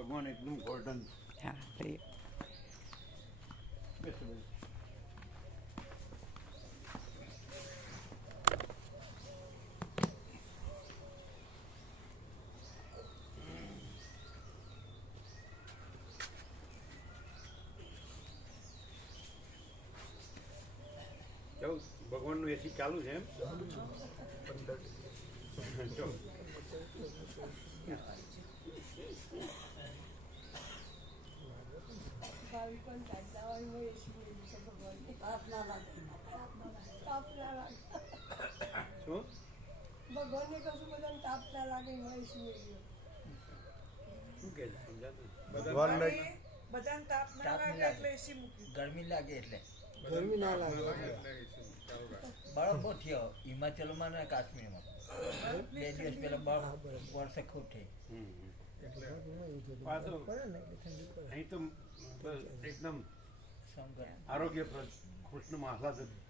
ભગવાન એકદમ ગોલ્ડન. હા પ્રિય. ભગવાનનું એસી ચાલુ છે એમ. ભગવાનને કશું બધાને તાપ ના લાગે બધાને તાપ ના લાગે એટલે એસી મૂકી. ગરમી લાગે એટલે ગરમી ના લાગે. બરફ થયો હિમાચલમાં ને કાશ્મીરમાં 2 દિવસ પહેલા બરફ વર્ષે ખૂબ થઈ. અહીં તો એકદમ આરોગ્યપ્રદ કૃષ્ણમાં આહલાદ હતું.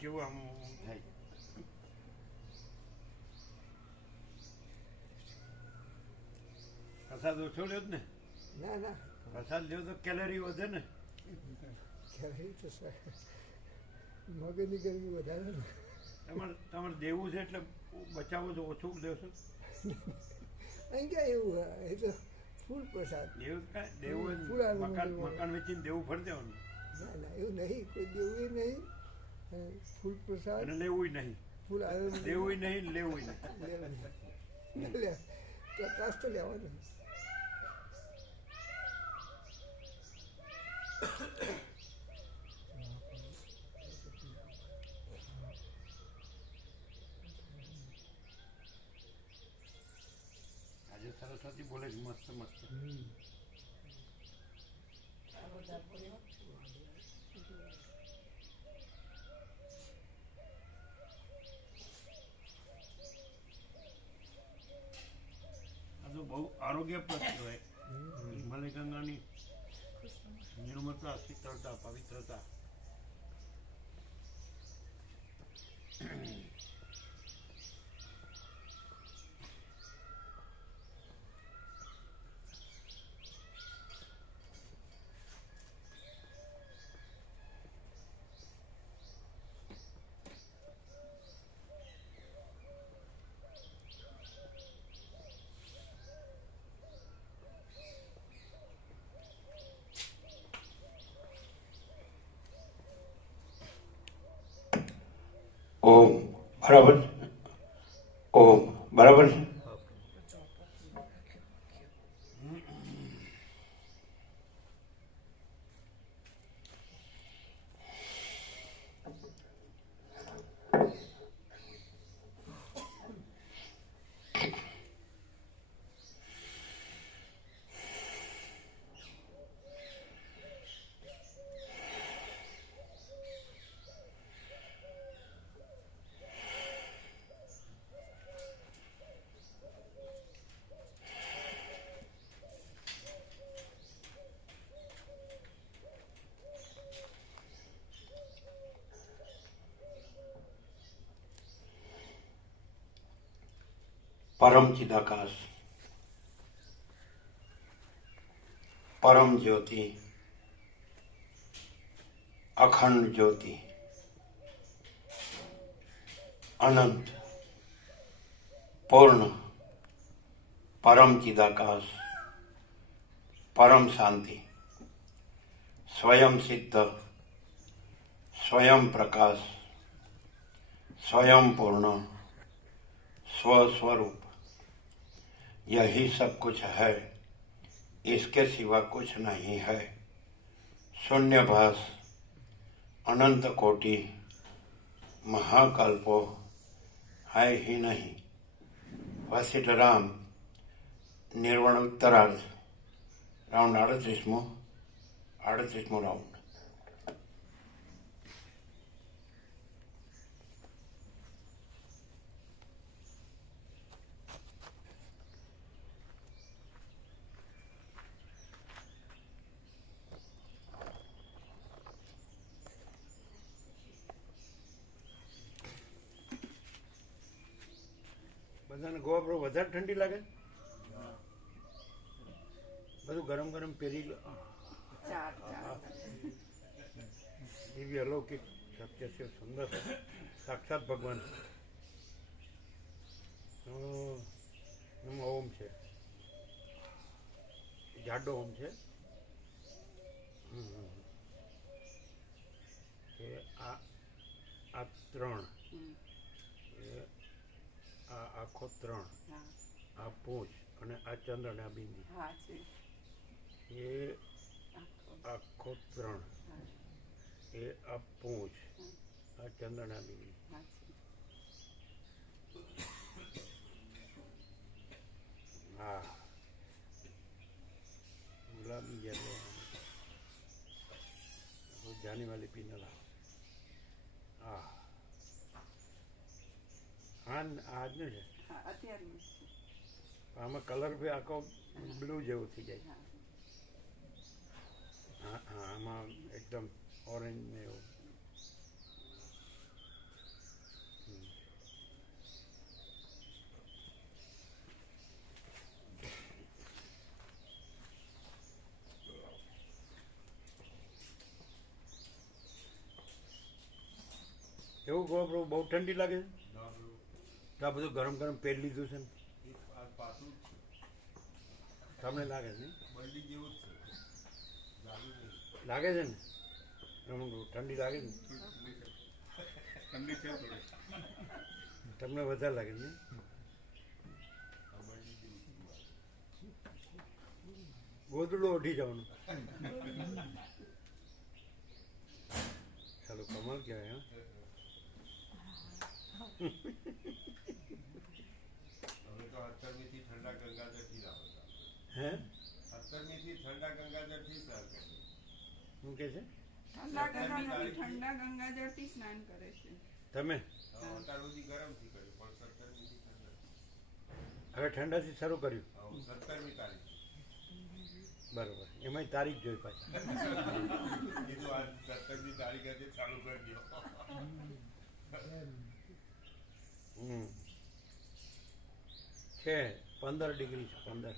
કેવું આમ થાય. પ્રસાદ ઓછો લ્યો જ ને. ના ના પ્રસાદ લ્યો તો કેલરી વધે ને. કેલરી તો મગજની ગરમી વધારે ને. તમારે દેવું છે એટલે બચાવો છો, ઓછું લેશો. અહીં ક્યાં એવું એ તો ફૂલ પ્રસાદ. દેવું મકાન વેચીને દેવું ફરી દેવાનું. ના ના એવું નહીં, કોઈ દેવું નહીં. ફૂલ પ્રસાદ અને લેવું નહીં. ફૂલ દેવું નહીં, લેવું નહીં. પ્રકાશ તો લેવાનું. આજે સરસ્વતી બોલે છે મસ્ત મસ્ત. આ તો બહુ આરોગ્યપ્રદ કહેવાય. હિમાલય ગંગાની નિર્મળતા, શીતળતા, પવિત્રતા. ઓમ બરાબર. ઓમ બરાબર છે. परम चिदाकाश, परम ज्योति, अखंड ज्योति, अनंत पूर्ण परम चिदाकाश, परम शांति, स्वयं सिद्ध, स्वयं प्रकाश, स्वयं पूर्ण, स्वस्वरूप, यही सब कुछ है, इसके सिवा कुछ नहीं है। शून्यभास, अनंत कोटि, महाकल्पो है ही नहीं। वशिष्ठ राम निर्वाण उत्तरार्ध राउंड 38मो राउंड। બધાને ગોવા બહુ વધારે ઠંડી લાગે? બધું ગરમ ગરમ પહેરી લો. દિવ્ય અલૌકિક સત્ય છે, સુંદર સાક્ષાત ભગવાન. એમાં ઓમ છે, જાડો ઓમ છે. એ આ ત્રણ, આ આખો ત્રણ, આ પૂંછ અને આ ચંદ્ર અને આ બિંદી, એ આખો ત્રણ, એ આ પૂંછ, આ ચંદ્ર અને આ બિંદી. હા, ગુલાબી યેલો જાની વાલી પીનલા. હા હા, આજનું છે. આમાં કલર બી આખો બ્લુ જેવું થઈ જાય. હા હા, આમાં એકદમ ઓરેન્જ ને એવું. એવું કહો બહુ બહુ ઠંડી લાગે છે તો આ બધું ગરમ ગરમ પહેરી લીધું છે ને તમને લાગે છે? લાગે છે ને? ઠંડી લાગે ને? તમને વધારે લાગે ને? ગોદડું ઓઢી જવાનું. ચાલો, કમાલ કહેવાય. અમે તો 17મીથી ઠંડા ગંગાજળથી જ આવતા. હે? 17મીથી ઠંડા ગંગાજળથી સ્નાન કરે. શું કે છે? ઠંડા ગંગાજળથી સ્નાન કરે છે. તમે? અત્યાર સુધી ગરમથી કર્યું પણ 17મીથી ઠંડા. હવે ઠંડાથી શરૂ કર્યું? 17મી તારીખ. બરોબર, એમાંય તારીખ જોઈ પાછી. કીધું આ 17મી તારીખ હતી ચાલુ કરી દો. છે 15 ડિગ્રી છે. 15.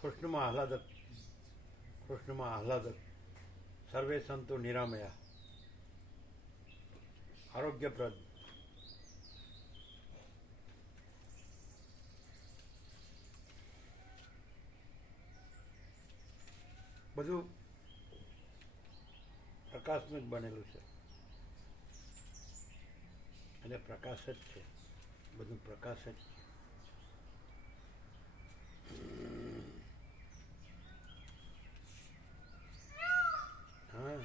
કૃષ્ણમાં આહલાદક, કૃષ્ણમાં આહલાદક, સર્વે સંતો નિરામયા, આરોગ્યપ્રદ. બધું પ્રકાશનું જ બનેલું છે અને પ્રકાશ જ છે, બધું પ્રકાશ જ છે. હા,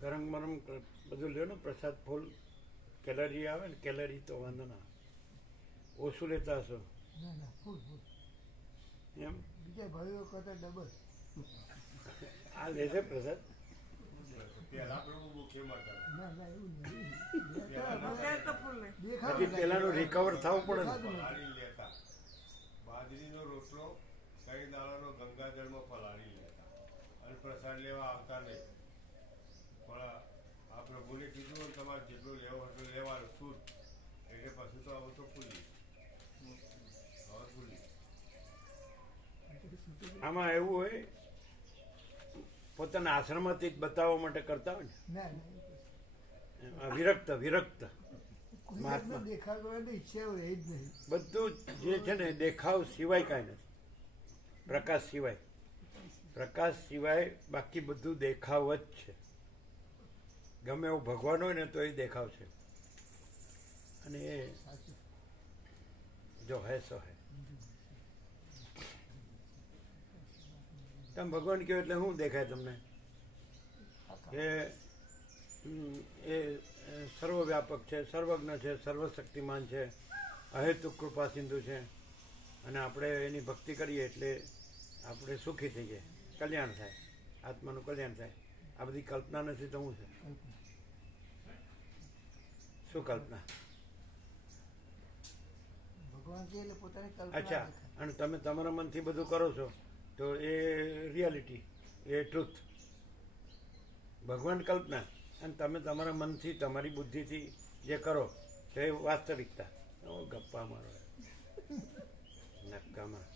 ગરમ ગરમ બધું લ્યો ને પ્રસાદ. ફૂલ કેલરી આવે ને, કેલરી તો વાંધો ના. ઓછું લેતા હશો ના ના, ફૂલ ફૂલ. એમ? બીજા ભાઈઓ કરતા ડબલ. આ લેશે પ્રસાદ? પેલા પ્રભુ મુખ્યમાં હતા. ના ના, એવું નહીં. અત્યારે તો ફૂલ નહીં. પછી પેલાનું રિકવર થવું પડે ને. ફલાળી લેતા. બાજરીનો રોટલો કઈ દાણાનો ગંગાજળમાં ફલાળી લેતા અને પ્રસાદ લેવા આવતા નહીં. પણ આ પ્રભુને કીધું ને તમારે જેટલું લેવું એટલું લેવાનું શુદ્ધ. એટલે પછી તો આવું તો ફૂલી. હવે ફૂલી. આમાં એવું હોય, પોતાના આશ્રમમાંથી જ બતાવવા માટે કરતા હોય ના ના, ને. વિરક્ત વિરક્ત કુદરતનો દેખાવ કરવાની ઈચ્છા હોય એ જ નહીં. બધું જે છે ને દેખાવ સિવાય કાંઈ નથી. પ્રકાશ સિવાય, પ્રકાશ સિવાય બાકી બધું દેખાવ જ છે. ગમે એવું ભગવાન હોય ને તો એ દેખાવ છે. અને એ જો હે સો હે. તમે ભગવાન કહો એટલે શું દેખાય તમને? એ સર્વવ્યાપક છે, સર્વજ્ઞ છે, સર્વશક્તિમાન છે, અહેતુક કૃપા સિંધુ છે. અને આપણે એની ભક્તિ કરીએ એટલે આપણે સુખી થઈ જાય, કલ્યાણ થાય, આત્માનું કલ્યાણ થાય. આ બધી કલ્પના નથી તો શું છે? શું કલ્પના? ભગવાન છે એટલે પોતાની અચ્છા, કલ્પના અને તમે તમારા મનથી બધું કરો છો તો એ રિયાલિટી, એ ટ્રુથ. ભગવાન કલ્પના અને તમે તમારા મનથી તમારી બુદ્ધિથી જે કરો તો એ વાસ્તવિકતા. ગપ્પા મારો નક્કામાં.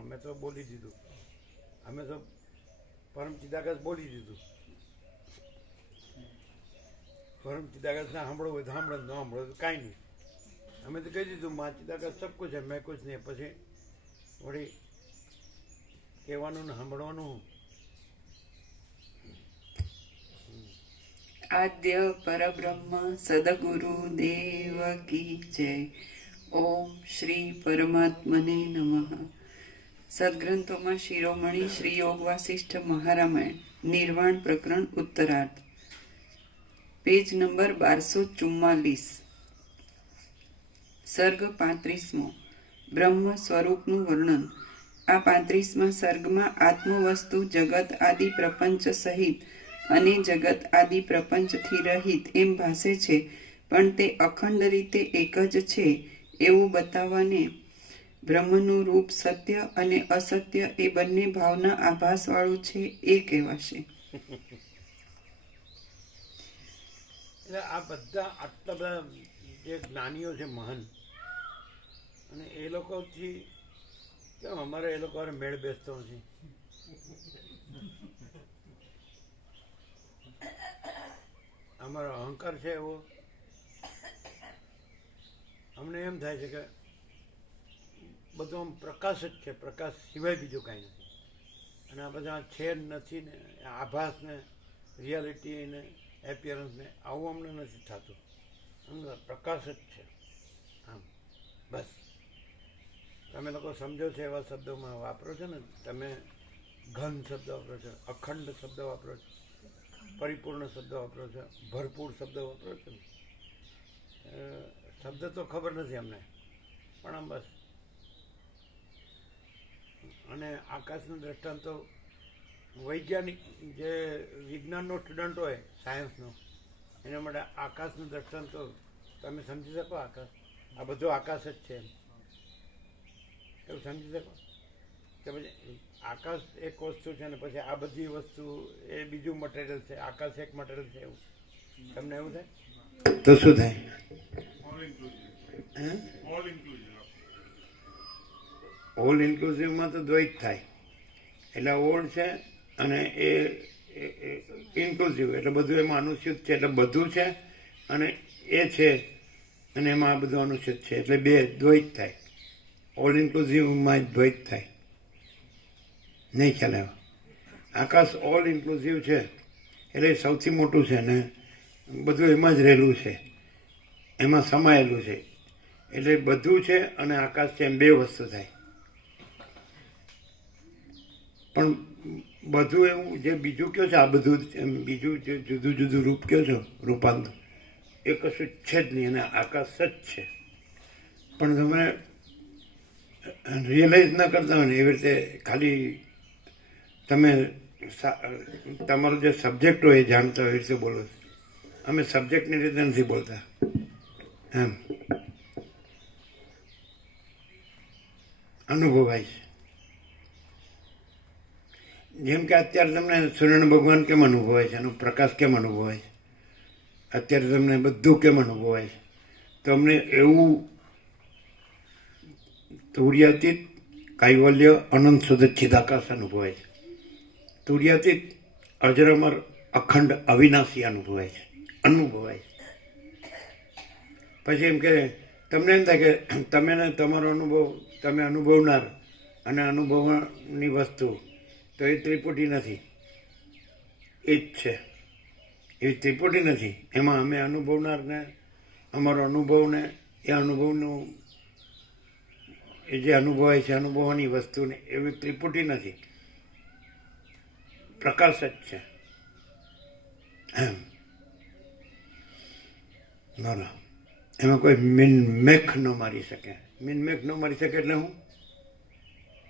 અમે તો બોલી દીધું, અમે તો પરમ ચિદાકાશ બોલી દીધું. પરમ ચિદાકાશ ના સાંભળવું હોય તો સાંભળે, ન સાંભળો તો કાંઈ નહીં. અમે તો કહી દીધું મા ચિદાકાશ સબ કુછ છે, મેં કુછ નહીં. પછી વળી કહેવાનું ને સાંભળવાનું. આદ્ય પરબ્રહ્મ સદગુરુ દેવ કી જય. ઓમ શ્રી પરમાત્મને નમઃ. સદગ્રંથોમાં શિરોમણી શ્રી યોગ વાસિષ્ઠ મહારામાયણ નિર્વાણ પ્રકરણ ઉત્તરાર્ધ, પેજ નંબર 1244, સર્ગ 35મો. બ્રહ્મ સ્વરૂપનું વર્ણન. આ 35મા સર્ગમાં આત્મવસ્તુ જગત આદિ પ્રપંચ સહિત અને જગત આદિ પ્રપંચથી રહિત એમ ભાસે છે, પણ તે અખંડ રીતે એક જ છે એવું બતાવવાને બ્રહ્મનું રૂપ સત્ય અને અસત્ય એ બંને ભાવના આભાસવાળું છે એ કહેવાશે. એટલે આ બધા આટલા બધા જે જ્ઞાનીઓ છે મહાન, અને એ લોકોથી કેમ અમારે એ લોકો મેળ બેસતો નથી? અમારો અહંકાર છે એવો. અમને એમ થાય છે કે બધું આમ પ્રકાશ જ છે, પ્રકાશ સિવાય બીજું કાંઈ નથી. અને આ બધા છે જ નથી ને, આભાસ ને રિયાલિટી ને એપિયરન્સ ને આવું અમને નથી થતું. અંદર પ્રકાશ જ છે. આમ બસ તમે લોકો સમજો છો એવા શબ્દોમાં વાપરો છો ને. તમે ઘન શબ્દ વાપરો છો, અખંડ શબ્દ વાપરો છો, પરિપૂર્ણ શબ્દ વાપરો છો, ભરપૂર શબ્દ વાપરો છો. શબ્દ તો ખબર નથી અમને, પણ આમ બસ. અને આકાશનું દ્રષ્ટાંત તો વૈજ્ઞાનિક જે વિજ્ઞાનનો સ્ટુડન્ટ હોય, સાયન્સનો, એના માટે આકાશનું દ્રષ્ટાંત તો તમે સમજી શકો. આકાશ, આ બધું આકાશ જ છે એવું સમજી શકો કે પછી આકાશ એક વસ્તુ છે ને પછી આ બધી વસ્તુ એ બીજું મટીરિયલ છે, આકાશ એક મટીરિયલ છે, એવું તમને એવું થાય તો શું થાય? ઓલ ઇન્ક્લુઝિવમાં તો દ્વૈત થાય. એટલે ઓલ છે અને એ ઇન્ક્લુઝિવ એટલે બધું એમાં અનુચ્છેદ છે, એટલે બધું છે અને એ છે અને એમાં આ બધું અનુચ્છેદ છે, એટલે બે દ્વૈત થાય. ઓલ ઇન્ક્લુઝિવમાં જ દ્વૈત થાય. નહીં ખ્યાલ આવ્યો? આકાશ ઓલ ઇન્ક્લુઝિવ છે એટલે સૌથી મોટું છે ને બધું એમાં જ રહેલું છે, એમાં સમાયેલું છે. એટલે બધું છે અને આકાશ છે, એમ બે વસ્તુ થાય. પણ બધું એવું જે બીજું કહો છો, આ બધું એમ બીજું જે જુદું જુદું રૂપ કહો છો, રૂપાંતર, એ કશું છે જ નહીં અને આકાશ જ છે. પણ તમે રિયલાઇઝ ના કરતા હોય ને એવી રીતે ખાલી તમે તમારો જે સબ્જેક્ટ હોય એ જાણતા હોય એ રીતે બોલો. અમે સબ્જેક્ટની રીતે નથી બોલતા એમ, અનુભવાય છે. જેમ કે અત્યારે તમને સૂર્યનારાયણ ભગવાન કેમ અનુભવાય છે, એનો પ્રકાશ કેમ અનુભવાય છે, અત્યારે તમને બધું કેમ અનુભવાય છે, તો અમને એવું તુર્યાતીત કૈવલ્ય અનંત શુદ્ધ ચિદાકાશ અનુભવાય છે. તુર્યાતીત અજરમર અખંડ અવિનાશી અનુભવાય છે, અનુભવાય છે. પછી એમ કે તમને એમ થાય કે તમે તમારો અનુભવ, તમે અનુભવનાર અને અનુભવની વસ્તુ તો એ ત્રિપુટી નથી, એ જ છે. એ ત્રિપુટી નથી. એમાં અમે અનુભવનારને, અમારો અનુભવને, એ અનુભવનું એ જે અનુભવાય છે અનુભવવાની વસ્તુને એવી ત્રિપુટી નથી, પ્રકાશ જ છે એમ. બોલો, એમાં કોઈ મિનમેખ ન મારી શકે. મિનમેખ ન મારી શકે એટલે હું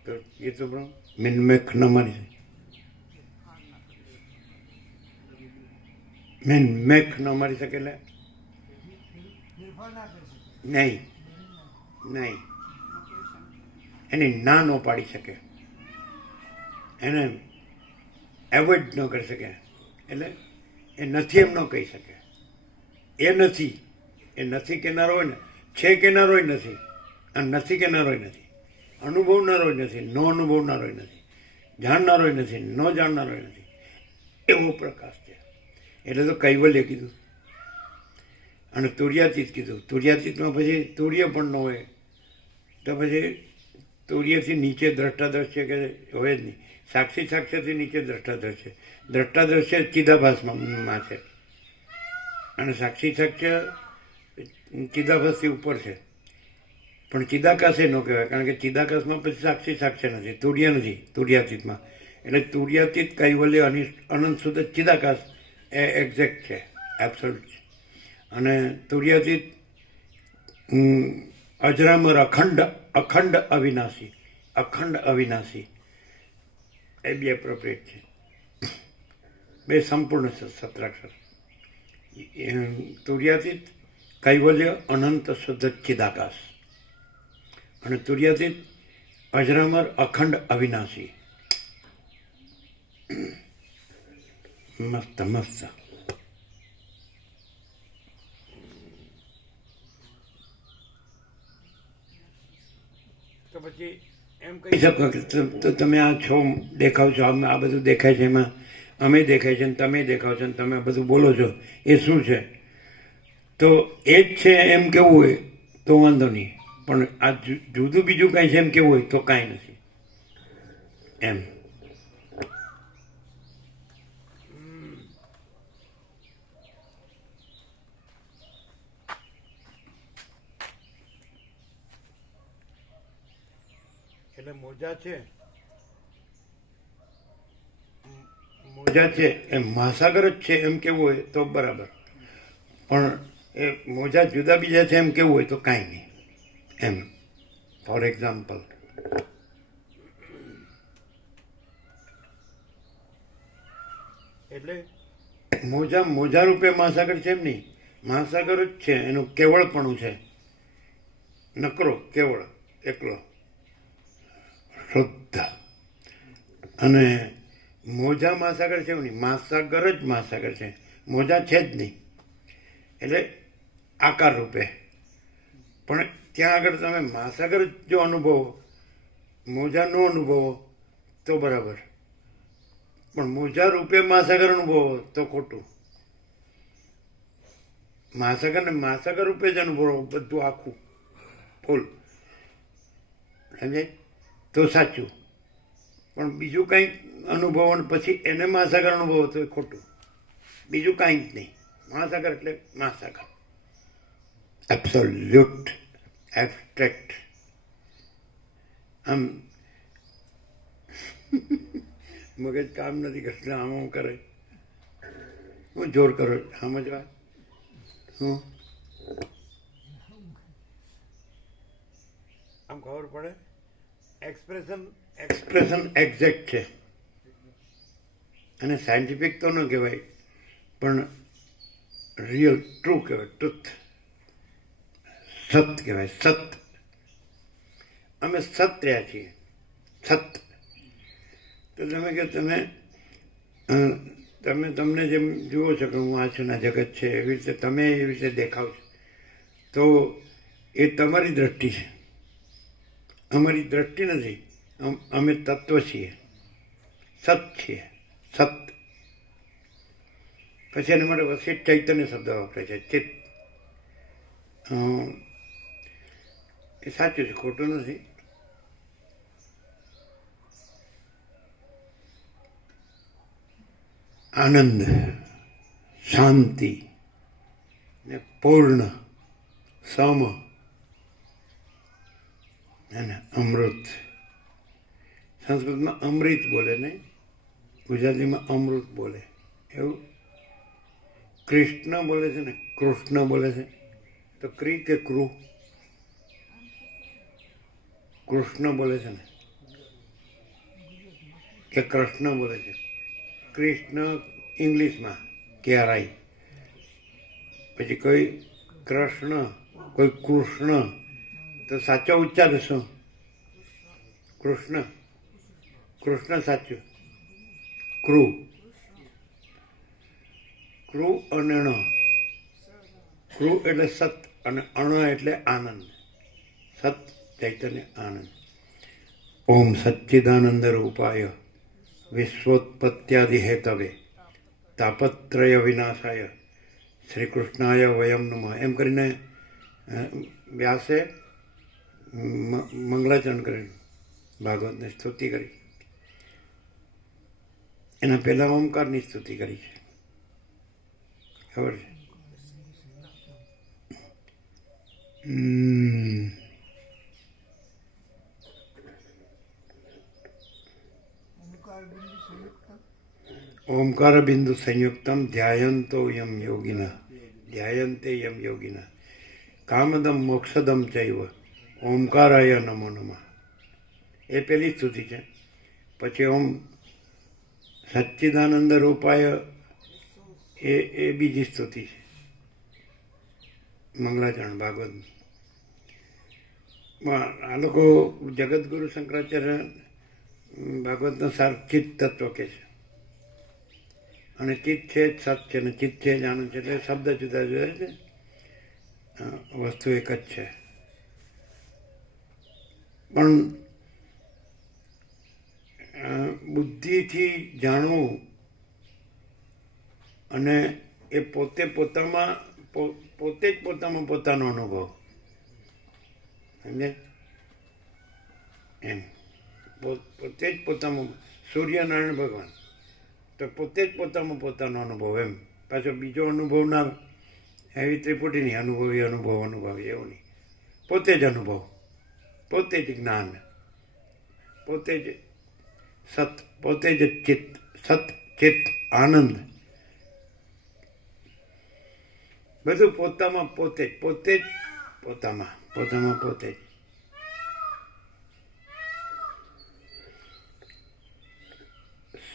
તો એ તો મિનમેખ ન મારી શકે. મેખ ન મારી શકે એટલે નહીં નહીં એની ના ન પાડી શકે, એને એવોઇડ ન કરી શકે, એટલે એ નથી એમ ન કહી શકે. એ નથી કહેનારો હોય ને, છે કહેનારોય નથી, અને નથી કહેનારોય નથી, અનુભવનારોય નથી, ન અનુભવનારોય નથી, જાણનારોય નથી, ન જાણનારોય નથી, એવો પ્રકાશ છે. એટલે તો કૈવલ્ય કીધું અને તુર્યાતીત કીધું. તુર્યાતીતમાં પછી તુર્ય પણ ન હોય, તો પછી તુર્યથી નીચે દ્રષ્ટાદ્રશ્ય કે હોય જ નહીં. સાક્ષી સાક્ષ્યથી નીચે દ્રષ્ટાદ્રશ્ય, દ્રષ્ટાદ્રશ્ય ચિદાભાસમાં છે, અને સાક્ષી સાક્ષ્ય ચિદાભાસથી ઉપર છે. પણ ચિદાકાશ એ ન કહેવાય, કારણ કે ચિદાકાશમાં પછી સાક્ષી સાક્ષ્ય નથી, તુર્ય નથી તુર્યાતીતમાં. એટલે તુર્યાતીત કૈવલ્ય અનંત શુદ્ધ ચિદાકાશ એ એક્ઝેક્ટ છે, એબ્સોલ્યુટ છે. અને તુર્યાતીત અજરામર અખંડ અવિનાશી એ બી એપ્રોપ્રિએટ છે. બે સંપૂર્ણ છે સત્રાક્ષર. તુર્યાતીત કૈવલ્ય અનંત શુદ્ધ ચિદાકાશ, અને તુર્યાતીત અજરામર અખંડ અવિનાશી. મસ્ત મસ્ત. તો પછી એમ કહી શકો કે તો તમે આ છો, દેખાવ છો, આ બધું દેખાય છે, એમાં અમે દેખાય છે, તમે દેખાવ છો, તમે આ બધું બોલો છો, એ શું છે? તો એ જ છે એમ કેવું હોય તો વાંધો નહીં, પણ આ જુદું બીજું કાંઈ છે એમ કેવું હોય તો કાંઈ નથી એમ. એટલે મોજા છે એ મહાસાગર જ છે એમ કેવું હોય તો બરાબર, પણ એ મોજા જુદા બીજા છે એમ કેવું હોય તો કાંઈ નહીં એમ. ફોર એક્ઝામ્પલ, એટલે મોજા રૂપે મહાસાગર છે એમ નહીં, મહાસાગર જ છે, એનું કેવળપણું છે, નકરો કેવળ એકલો શુદ્ધ. અને મોજા મહાસાગર છે એવું નહીં, મહાસાગર જ મહાસાગર છે, મોજા છે જ નહીં. એટલે આકાર રૂપે, પણ ત્યાં આગળ તમે મહાસાગર જો અનુભવો, મોજા ન અનુભવો તો બરાબર, પણ મોજા રૂપે મહાસાગર અનુભવો તો ખોટું. મહાસાગરને મહાસાગર રૂપે જ અનુભવો બધું આખું ફૂલ, સમજે તો સાચું. પણ બીજું કંઈક અનુભવો ને પછી એને મહાસાગર અનુભવો તો ખોટું. બીજું કાંઈ જ નહીં, મહાસાગર એટલે મહાસાગર, એબ્સોલ્યુટ એબ્સ્ટ્રેક્ટ. આમ મગજ કામ નથી કરતું, આમ કરે, હું જોર કરો સમજવા. હું આમ ખબર પડે. એક્સપ્રેશન એક્ઝેક્ટ છે, અને સાયન્ટિફિક તો ન કહેવાય, પણ રિયલ ટ્રુ કહેવાય, ટ્રુથ, સત કહેવાય, સત. અમે સત રહ્યા છીએ, સત. તો તમે કે તમને જેમ જુઓ છો કે હું આ છું ના જગત છે, એવી રીતે તમે એવી રીતે દેખાવ છો, તો એ તમારી દ્રષ્ટિ છે, અમારી દ્રષ્ટિ નથી. અમે તત્વ છીએ, સત છીએ, સત. પછી એના માટે વસિષ્ઠ ચૈતન્ય શબ્દ વાપરે છે, ચિત્ત. એ સાચું છે, ખોટું નથી. આનંદ, શાંતિ ને પૂર્ણ, સમ અને અમૃત. સંસ્કૃતમાં અમૃત બોલે ને, ગુજરાતીમાં અમૃત બોલે. એવું કૃષ્ણ બોલે છે ને, કૃષ્ણ બોલે છે, તો ક્રી કે ક્રુ? કૃષ્ણ બોલે છે ને, કે કૃષ્ણ બોલે છે. કૃષ્ણ ઇંગ્લિશમાં KRI, પછી કોઈ કૃષ્ણ, કોઈ કૃષ્ણ, તો સાચો ઉચ્ચાર શું? કૃષ્ણ. કૃષ્ણ સાચું. ક્રુ. ક્રુ અને ણ. ક્રુ એટલે સત અને અણ એટલે આનંદ. સત ચૈતન્ય આનંદ. ઓમ સચ્ચિદાનંદ રૂપાય વિશ્વોત્પત્યાદિ હેતવે તાપત્રય વિનાશાય શ્રી કૃષ્ણાય વયમ નમઃ એમ કરીને વ્યાસે મંગલાચરણ કરી ભાગવતની સ્તુતિ કરી. એના પહેલા ઓમકારની સ્તુતિ કરી છે. ખબર છે? ઓમકાર બિંદુ સંયુક્તમ ધ્યાયંતો યમ યોગિના ધ્યાયંતે યમ યોગિના કામદમ મોક્ષદમ ચૈવ ઓમકારાય નમો નમઃ. એ પેલી સ્તુતિ છે. પછી ઓમ સચ્ચિદાનંદ રૂપાય એ બીજી સ્તુતિ છે મંગલાચરણ ભાગવત. આ લોકો જગતગુરુ શંકરાચાર્ય ભાગવતનો સાર ચિત્ત તત્વ કે છે. અને ચિત્ત છે જ સત છે ને ચિત્ત છે જ આનંદ છે. એટલે શબ્દ જુદા જુદા છે, વસ્તુ એક જ છે. પણ બુદ્ધિથી જાણવું અને એ પોતે પોતામાં પોતે જ પોતામાં પોતાનો અનુભવ સમજે એમ. પોતે જ પોતામાં સૂર્યનારાયણ ભગવાન તો પોતે જ પોતામાં પોતાનો અનુભવ એમ. પાછો બીજો અનુભવ ના એવી ત્રિપુટી નહીં. અનુભવી એવું નહીં. પોતે જ અનુભવ, પોતે જ જ્ઞાન, પોતે જ સત, પોતે જ ચિત્ત. સત ચિત્ત આનંદ બધું પોતામાં પોતે જ પોતામાં પોતે જ.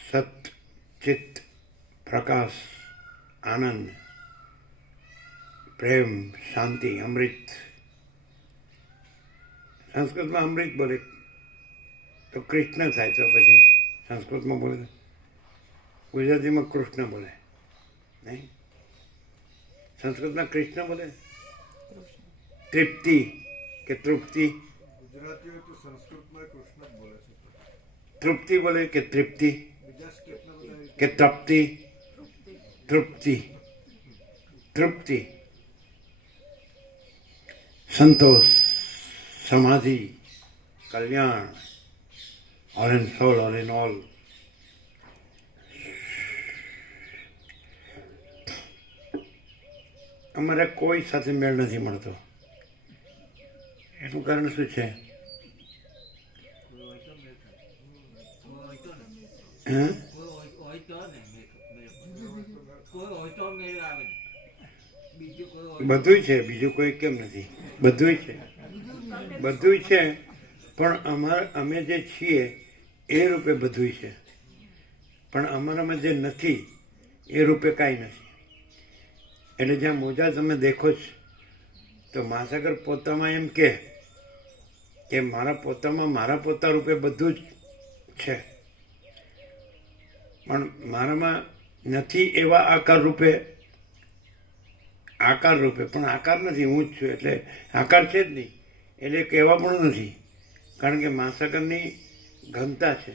સત ચિત્ત પ્રકાશ આનંદ પ્રેમ શાંતિ અમૃત. સંસ્કૃતમાં અમૃત બોલે તો કૃષ્ણ થાય. તો પછી સંસ્કૃતમાં બોલે, ગુજરાતીમાં કૃષ્ણ બોલે નહીં. સંસ્કૃતમાં કૃષ્ણ બોલે. તૃપ્તિ કે તૃપ્તિ. ગુજરાતીઓ તો સંસ્કૃતમાં કૃષ્ણ જ બોલે છે. તૃપ્તિ બોલે કે તૃપ્તિ બીજા સ્ટેટના બધા કે તૃપ્તિ. તૃપ્તિ તૃપ્તિ સંતોષ સમાધિ કલ્યાણ all in soul all in all. અમારે કોઈ સાથે મેળ નથી મળતો. એનું કારણ શું છે? હે? બધું છે, બીજું કોઈ કેમ નથી? બધું છે પણ અમે જે છીએ એ રૂપે બધું છે, પણ અમારામાં જે નથી એ રૂપે કાંઈ નથી. એટલે જ્યાં મોજા તમે દેખો છો તો મહાસાગર પોતામાં એમ કે મારા પોતામાં મારા પોતા રૂપે બધું જ છે, પણ મારામાં નથી એવા આકાર રૂપે પણ આકાર નથી. હું જ છું એટલે આકાર છે જ નહીં. એટલે કહેવા પણ નથી, કારણ કે મહાસાગરની ઘનતા છે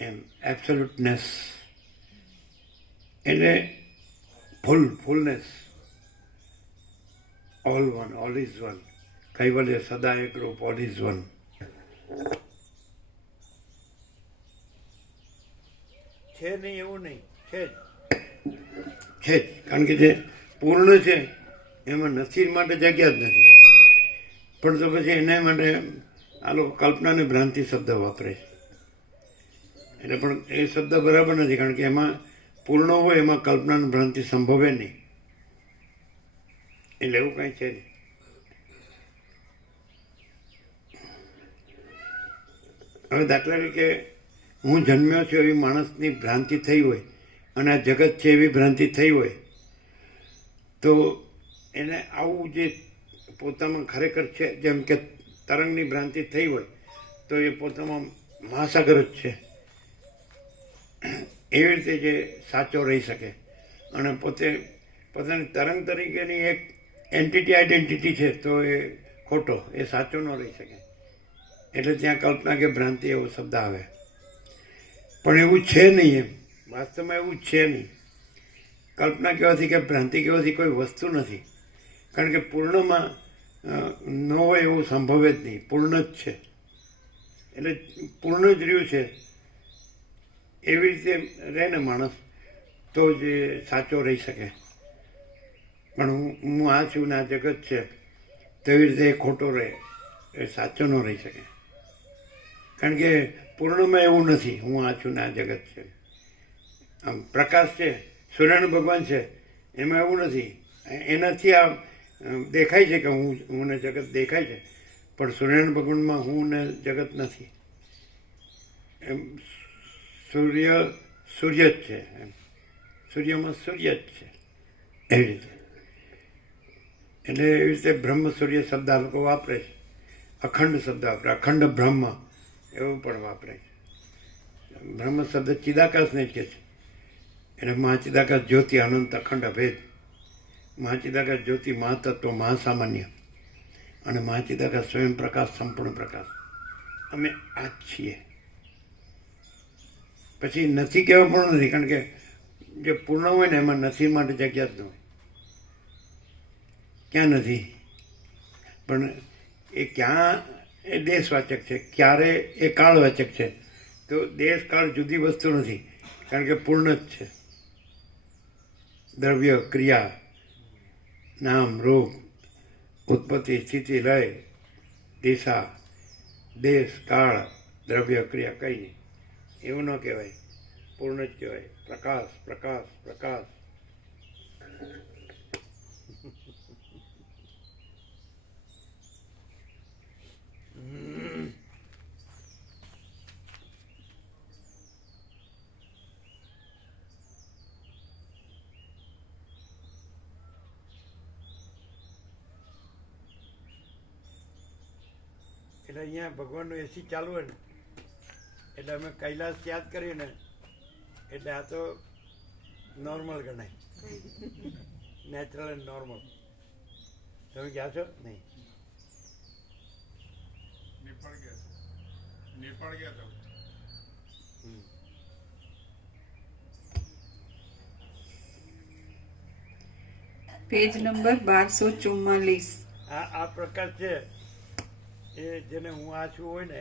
એમ. એબ્સોલ્યુટનેસ એટલે fullness. All one, all is one. કૈવલ્ય સદા એક રૂપ, ઓલ ઇઝ વન. છે નહીં એવું નહીં, છે જ. કારણ કે જે પૂર્ણ છે એમાં નથી માટે જગ્યા જ નથી. પણ તો પછી એના માટે આ લોકો કલ્પના અને ભ્રાંતિ શબ્દ વાપરે છે. એટલે પણ એ શબ્દ બરાબર નથી, કારણ કે એમાં પૂર્ણ હોય એમાં કલ્પના અને ભ્રાંતિ સંભવે નહીં. એટલે એવું કાંઈ છે નહીં. હવે દાખલા તરીકે હું જન્મ્યો છું એવી માણસની ભ્રાંતિ થઈ હોય અને આ જગત છે એવી ભ્રાંતિ થઈ હોય તો એને આવું જે પોતામાં ખરેખર છે, જેમ કે તરંગની ભ્રાંતિ થઈ હોય તો એ પોતામાં મહાસાગર જ છે, એવી રીતે જે સાચો રહી શકે અને પોતાની તરંગ તરીકેની એક આઈડેન્ટિટી છે તો એ ખોટો, એ સાચો ન રહી શકે. એટલે ત્યાં કલ્પના કે ભ્રાંતિ એવો શબ્દ આવે, પણ એવું છે નહીં. એમ વાસ્તવમાં એવું છે નહીં. કલ્પના કહેવાથી કે ભ્રાંતિ કહેવાથી કોઈ વસ્તુ નથી, કારણ કે પૂર્ણમાં ન હોય એવું સંભવે જ નહીં. પૂર્ણ જ છે, એટલે પૂર્ણ જ રહ્યું છે. એવી રીતે રહે ને માણસ તો જ સાચો રહી શકે. પણ હું આ છું ને આ જગત છે તેવી રીતે એ ખોટો રહે, એ સાચો ન રહી શકે. કારણ કે પૂર્ણમાં એવું નથી હું આ છું ને આ જગત છે. આમ પ્રકાશ છે, સૂર્યનારાયણ ભગવાન છે, એમાં એવું નથી. એનાથી આ દેખાય છે કે હું ને જગત દેખાય છે, પણ સૂર્યનારાયણ ભગવાનમાં હું ને જગત નથી. એમ સૂર્ય જ છે, એમ સૂર્યમાં સૂર્ય જ છે, એવી રીતે. એટલે એવી રીતે બ્રહ્મ સૂર્ય શબ્દ આ લોકો વાપરે છે. અખંડ શબ્દ વાપરે, અખંડ બ્રહ્મ એવું પણ વાપરે છે. બ્રહ્મ શબ્દ ચિદાકાશને જ કહે છે. એને મહાચિદાકાશ જ્યોતિ અનંત અખંડ અભેદ. મહાચિદાકાશ જ્યોતિ મહાતત્વ મહાસામાન્ય અને મહાચિદાકાશ સ્વયં પ્રકાશ સંપૂર્ણ પ્રકાશ. અમે આ જ છીએ. પછી નથી કહેવા પણ નથી, કારણ કે જે પૂર્ણ હોય ને એમાં નથી માટે જગ્યા જ ન હોય. ક્યાં નથી? પણ એ ક્યાં એ દેશવાચક છે, ક્યારે એ કાળવાચક છે. તો દેશ કાળ જુદી વસ્તુ નથી, કારણ કે પૂર્ણ જ છે. દ્રવ્ય, ક્રિયા, નામ, રૂપ, ઉત્પત્તિ, સ્થિતિ, લય, દિશા, દેશ, કાળ, દ્રવ્ય, ક્રિયા કંઈ નહીં. એવું ન કહેવાય, પૂર્ણ જ કહેવાય. પ્રકાશ પ્રકાશ પ્રકાશ. એટલે અહીંયા ભગવાનનું એસી ચાલુ હોય ને એટલે અમે કૈલાસ યાદ કરીએ ને એટલે આ તો નોર્મલ ગણાય, નેચરલ એન્ડ નોર્મલ. તમે ગયા છો? નહીં. નેપાળ ગયા હતા. Page number 1244. આ પ્રકાર છે એ જેને હું આ છું હોય ને,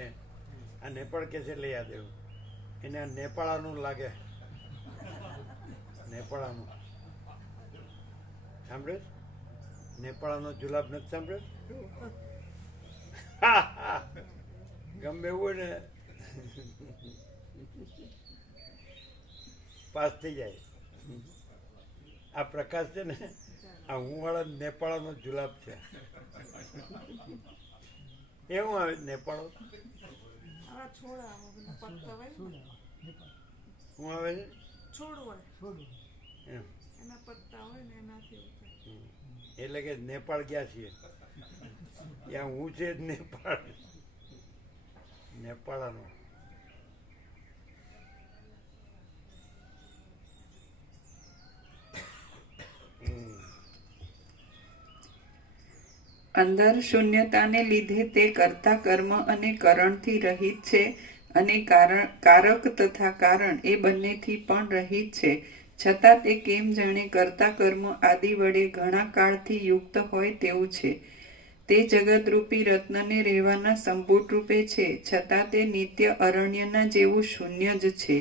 આ નેપાળ કે છે લઈ આ દેવું. એને આ નેપાળાનું લાગે, નેપાળાનું. સાંભળે? નેપાળાનો જુલાબ નથી સાંભળે? ગમે એવું હોય ને પાસ થઈ જાય. આ પ્રકાશ છે ને, આ હું વાળા નેપાળાનો જુલાબ છે. એવું આવે નેપાળો? આ છોડ આવે, પત્તા હોય ને, શું આવે છે? છોડ હોય, એમ. એના પત્તા હોય ને એનાથી ઉતરે. એટલે કે નેપાળ ગયા છીએ, ત્યાં હું છે જ નેપાળ, નેપાળાનો. અંદર શૂન્યતાને લીધે તે કર્તા કર્મ અને કરણથી રહિત છે અને કારક તથા કારણ એ બંનેથી પણ રહિત છે. છતાં તે કેમ જાણે કર્તા કર્મ આદિ વડે ઘણા કાળથી યુક્ત હોય તેવું છે. તે જગતરૂપી રત્નને રહેવાના સંપુટ રૂપે છે, છતાં તે નિત્ય અરણ્યના જેવું શૂન્ય જ છે.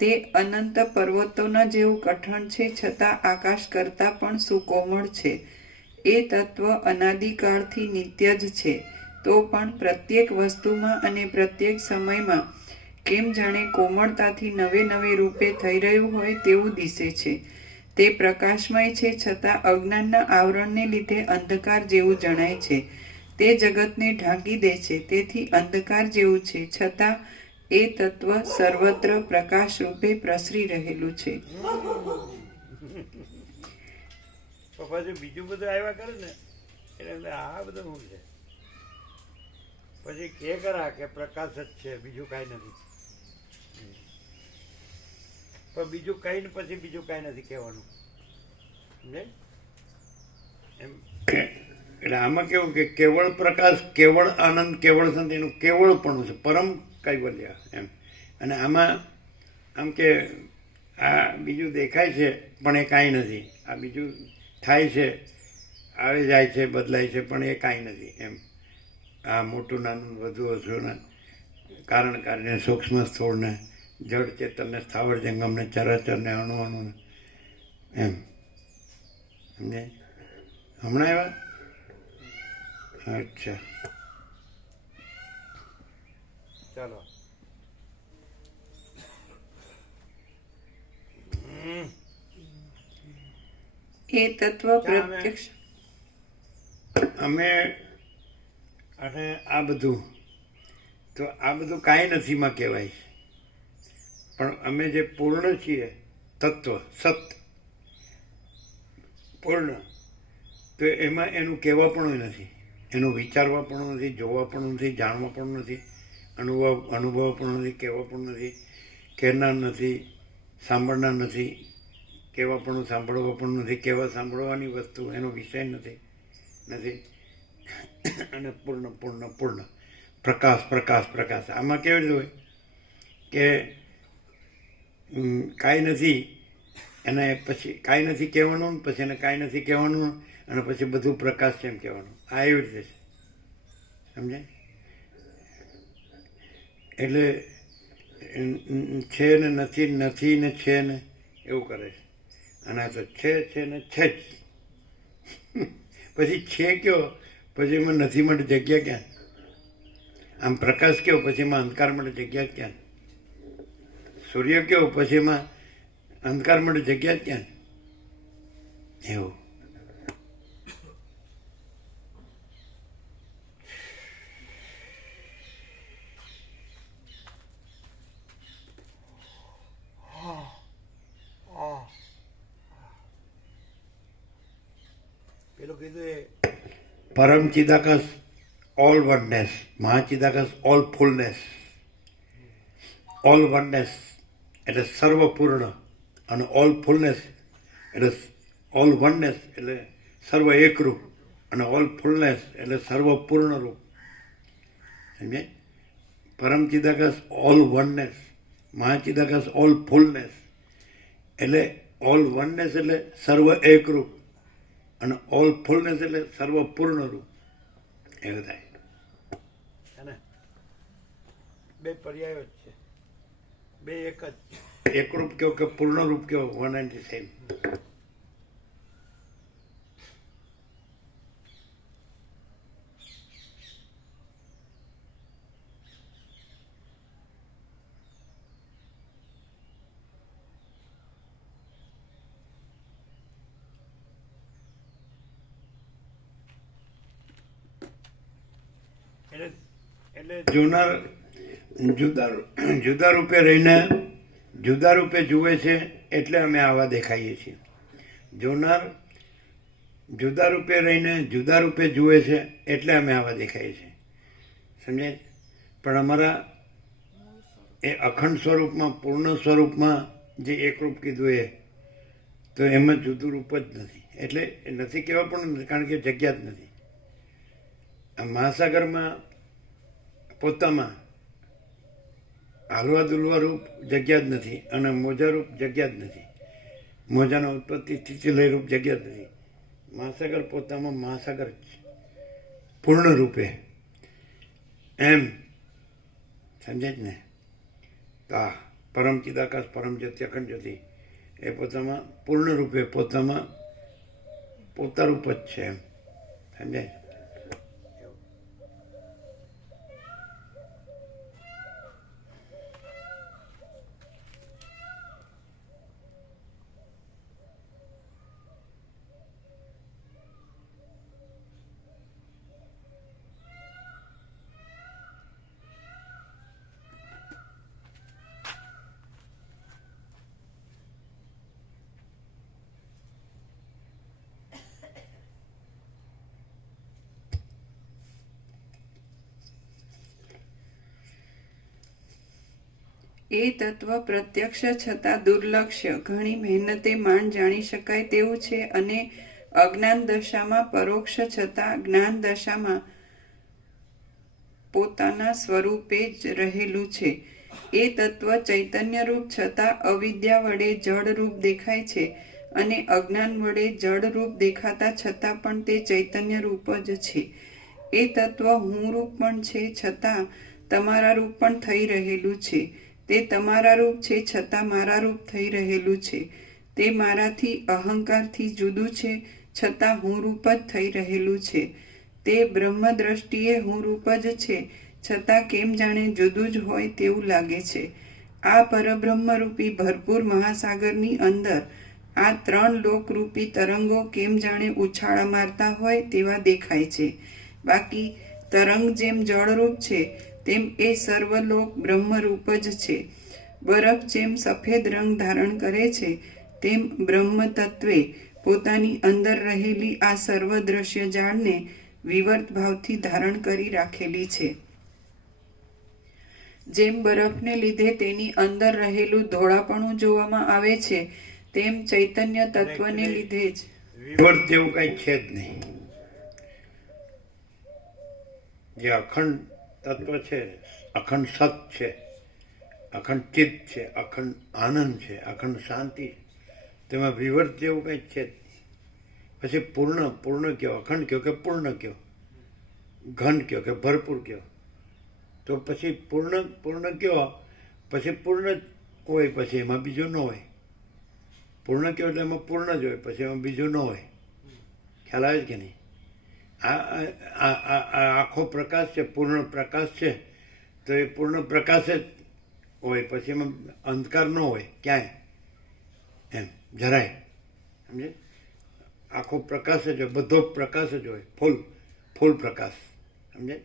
તે અનંત પર્વતોના જેવું કઠણ છે, છતાં આકાશ કરતાં પણ સુકોમળ છે. એ તત્વ અનાદિકાળથી નિત્ય જ છે, તો પણ પ્રત્યેક વસ્તુમાં અને પ્રત્યેક સમયમાં કેમ જાણે કોમળતાથી નવે નવે રૂપે થઈ રહ્યું હોય તેવું દિશે છે. તે પ્રકાશમય છે, છતાં અજ્ઞાનના આવરણને લીધે અંધકાર જેવું જણાય છે. તે જગતને ઢાંકી દે છે, તેથી અંધકાર જેવું છે, છતાં એ તત્વ સર્વત્ર પ્રકાશ રૂપે પ્રસરી રહેલું છે. પછી બીજું બધું આવ્યા કરે ને એટલે આ બધું શું છે, પછી કે કરા કે પ્રકાશ જ છે, બીજું કાંઈ નથી. પણ બીજું કઈ ને પછી બીજું કાંઈ નથી કહેવાનું, સમજે એમ. એટલે આમાં કેવું કે કેવળ પ્રકાશ, કેવળ આનંદ, કેવળ શાંતિ, એનું કેવળપણું છે, પરમ કૈવલ્ય એમ. અને આમાં આમ કે આ બીજું દેખાય છે પણ એ કાંઈ નથી, આ બીજું થાય છે, આવે જાય છે, બદલાય છે, પણ એ કાંઈ નથી એમ. આ મોટું નાનું વધુ ઓછું કારણ કાર્યને, સૂક્ષ્મ સ્થૂળને, જળ ચેતનને, સ્થાવર જંગમને, ચરાચરને, અણુઓનું એમ. સમજે હમણાં એવા? અચ્છા ચાલો. એ તત્વ પ્રત્યક્ષ અમે અને આ બધું તો આ બધું કાંઈ નથીમાં કહેવાય, પણ અમે જે પૂર્ણ છીએ, તત્વ સત પૂર્ણ, તો એમાં એનું કહેવા પણ નથી, એનું વિચારવા પણ નથી, જોવા પણ નથી, જાણવા પણ નથી, અનુભવ પણ નથી, કહેવા પણ નથી, કહેનાર નથી, સાંભળનાર નથી, કહેવા પણ સાંભળવા પણ નથી, કહેવા સાંભળવાની વસ્તુ એનો વિષય નથી. અને પૂર્ણ પૂર્ણ પૂર્ણ પ્રકાશ પ્રકાશ પ્રકાશ. આમાં કેવી રીતે હોય કે કાંઈ નથી એને પછી કાંઈ નથી કહેવાનું, પછી એને કાંઈ નથી કહેવાનું, અને પછી બધું પ્રકાશ છે એમ કહેવાનું. આ એવી રીતે છે, સમજાય? એટલે છે ને નથી, નથી ને છે ને એવું કરે છે. અને આ તો છે ને છે જ. પછી છે કયો, પછી એમાં નથી માટે જગ્યા ક્યાં? આમ પ્રકાશ કયો, પછી એમાં અંધકાર માટે જગ્યા ક્યાં? સૂર્ય કયો, પછી એમાં અંધકાર માટે જગ્યા જ ક્યાં? એવું. પેલું કીધું એ પરમ ચિદાકાશ, ઓલ વનનેસ, મહાચિદાકાશ, ઓલ ફૂલનેસ. ઓલ વનનેસ એટલે સર્વપૂર્ણ, અને ઓલ ફૂલનેસ એટલે ઓલ વનનેસ એટલે સર્વ એકરૂપ, અને ઓલ ફૂલનેસ એટલે સર્વપૂર્ણ રૂપ. સમજે? પરમ ચિદાકાશ ઓલ વનનેસ, મહાચિદાકાશ ઓલ ફૂલનેસ એટલે ઓલ વનનેસ એટલે સર્વ એકરૂપ, અને ઓલ ફૂલનેસ એટલે સર્વપૂર્ણ રૂપ. એવું થાય. બે પર્યાયો જ છે, બે એક જ. એકરૂપ કયો કે પૂર્ણ રૂપ કયો, વન એન્ડ ધી સેમ. એટલે જુદા રૂપે રહીને જુદા રૂપે જુએ છે, એટલે અમે આવા દેખાઈએ છીએ. જોનાર જુદા રૂપે રહીને જુદા રૂપે જુએ છે, એટલે અમે આવા દેખાઈએ છીએ. સમજાય? પણ અમારા એ અખંડ સ્વરૂપમાં, પૂર્ણ સ્વરૂપમાં જે એકરૂપ કીધું એ, તો એમાં જુદું રૂપ જ નથી. એટલે નથી કહેવા પણ નથી, કારણ કે જગ્યા જ નથી. આ મહાસાગરમાં પોતામાં હાલવા દુલવા રૂપ જગ્યા જ નથી, અને મોજા રૂપ જગ્યા જ નથી. મોજાના ઉત્પત્તિ સ્થિતિ લય રૂપ જગ્યા જ નથી. મહાસાગર પોતામાં મહાસાગર જ પૂર્ણ રૂપે એમ. સમજે જ ને? તો આ પરમ ચિદાકાશ, પરમ જ્યોતિ, અખંડ જ્યોતિ એ પોતામાં પૂર્ણ રૂપે પોતામાં પોતા રૂપ જ છે એમ. સમજાય? એ તત્વ પ્રત્યક્ષ છતાં દુર્લક્ષ્ય ઘણી મહેનતે માંડ જાણી શકાય તેવું છે અને અજ્ઞાન દશામાં પરોક્ષ છતાં જ્ઞાન દશામાં પોતાના સ્વરૂપે જ રહેલું છે. એ તત્વ ચૈતન્યરૂપ છતાં અવિદ્યા વડે જડરૂપ દેખાય છે અને અજ્ઞાન વડે જડરૂપ દેખાતા છતાં પણ તે ચૈતન્યરૂપ જ છે. એ તત્વ હું રૂપ પણ છે છતાં તમારા રૂપ પણ થઈ રહેલું છે. તે તમારા રૂપ છે છતાં મારા રૂપ થઈ રહેલું છે. તે મારાથી અહંકારથી જુદું છે છતાં હું રૂપ જ થઈ રહેલું છે. તે બ્રહ્મ દ્રષ્ટિએ હું રૂપ જ છે છતાં કેમ જાણે જુદું જ હોય તેવું લાગે છે. આ પરબ્રહ્મરૂપી ભરપૂર મહાસાગરની અંદર આ 3 લોકરૂપી તરંગો કેમ જાણે ઉછાળા મારતા હોય તેવા દેખાય છે. બાકી તરંગ જેમ જળરૂપ છે તેમ એ સર્વલોક બ્રહ્મરૂપ જ છે. બરફ જેમ સફેદ રંગ ધારણ કરે છે તેમ બ્રહ્મ તત્વે પોતાની અંદર રહેલી આ સર્વ દ્રશ્ય જાળને વિવર્ત ભાવથી ધારણ કરી રાખેલી છે. જેમ બરફને લીધે તેની અંદર રહેલું ધોળાપણું જોવામાં આવે છે તેમ ચૈતન્ય તત્વને લીધે જ વિવર્ત જેવું કઈ છે જ નહીં. જે અખંડ તત્વ છે, અખંડ સત છે, અખંડ ચિત્ત છે, અખંડ આનંદ છે, અખંડ શાંતિ છે, તેમાં વિવર્ત જેવું કંઈ છે જ નહીં. પછી પૂર્ણ કયો, અખંડ કયો કે પૂર્ણ કયો, ઘન કયો કે ભરપૂર કયો, તો પછી પૂર્ણ કયો, પછી પૂર્ણ હોય, પછી એમાં બીજું ન હોય. પૂર્ણ કયો એટલે એમાં પૂર્ણ જ હોય, પછી એમાં બીજું ન હોય. ખ્યાલ આવે કે નહીં? આ આખો પ્રકાશ છે, પૂર્ણ પ્રકાશ છે, તો એ પૂર્ણ પ્રકાશ જ હોય, પછી એમાં અંધકાર ન હોય ક્યાંય, એમ જરાય. સમજે? આખો પ્રકાશ જ હોય, બધો પ્રકાશ જ હોય, ફૂલ પ્રકાશ. સમજે?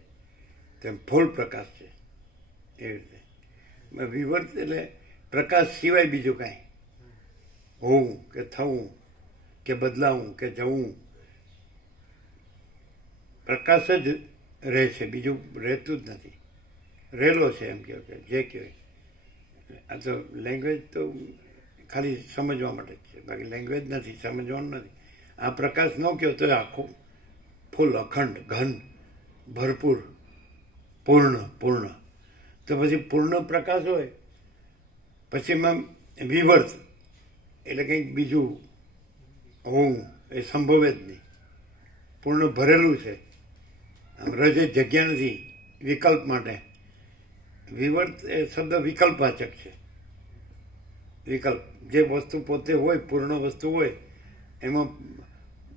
તેમ ફૂલ પ્રકાશ છે. એવી રીતે વિવર્ત એટલે પ્રકાશ સિવાય બીજું કાંઈ, હોવું કે થવું કે બદલાવું કે જવું, પ્રકાશ જ રહે છે, બીજું રહેતું જ નથી. રહેલો છે એમ કહો કે જે કહેવાય. આ તો લેંગ્વેજ તો ખાલી સમજવા માટે જ છે, બાકી લેંગ્વેજ નથી, સમજવાનું નથી. આ પ્રકાશ ન કહો તો આખું ફૂલ, અખંડ, ઘન, ભરપૂર, પૂર્ણ. તો પછી પૂર્ણ પ્રકાશ હોય, પછી એમાં વિવર્ત એટલે કંઈક બીજું હોવું એ સંભવે જ નહીં. પૂર્ણ ભરેલું છે, આમ રજે જગ્યા નથી વિકલ્પ માટે. વિવર્ત એ શબ્દ વિકલ્પવાચક છે. વિકલ્પ, જે વસ્તુ પોતે હોય, પૂર્ણ વસ્તુ હોય, એમાં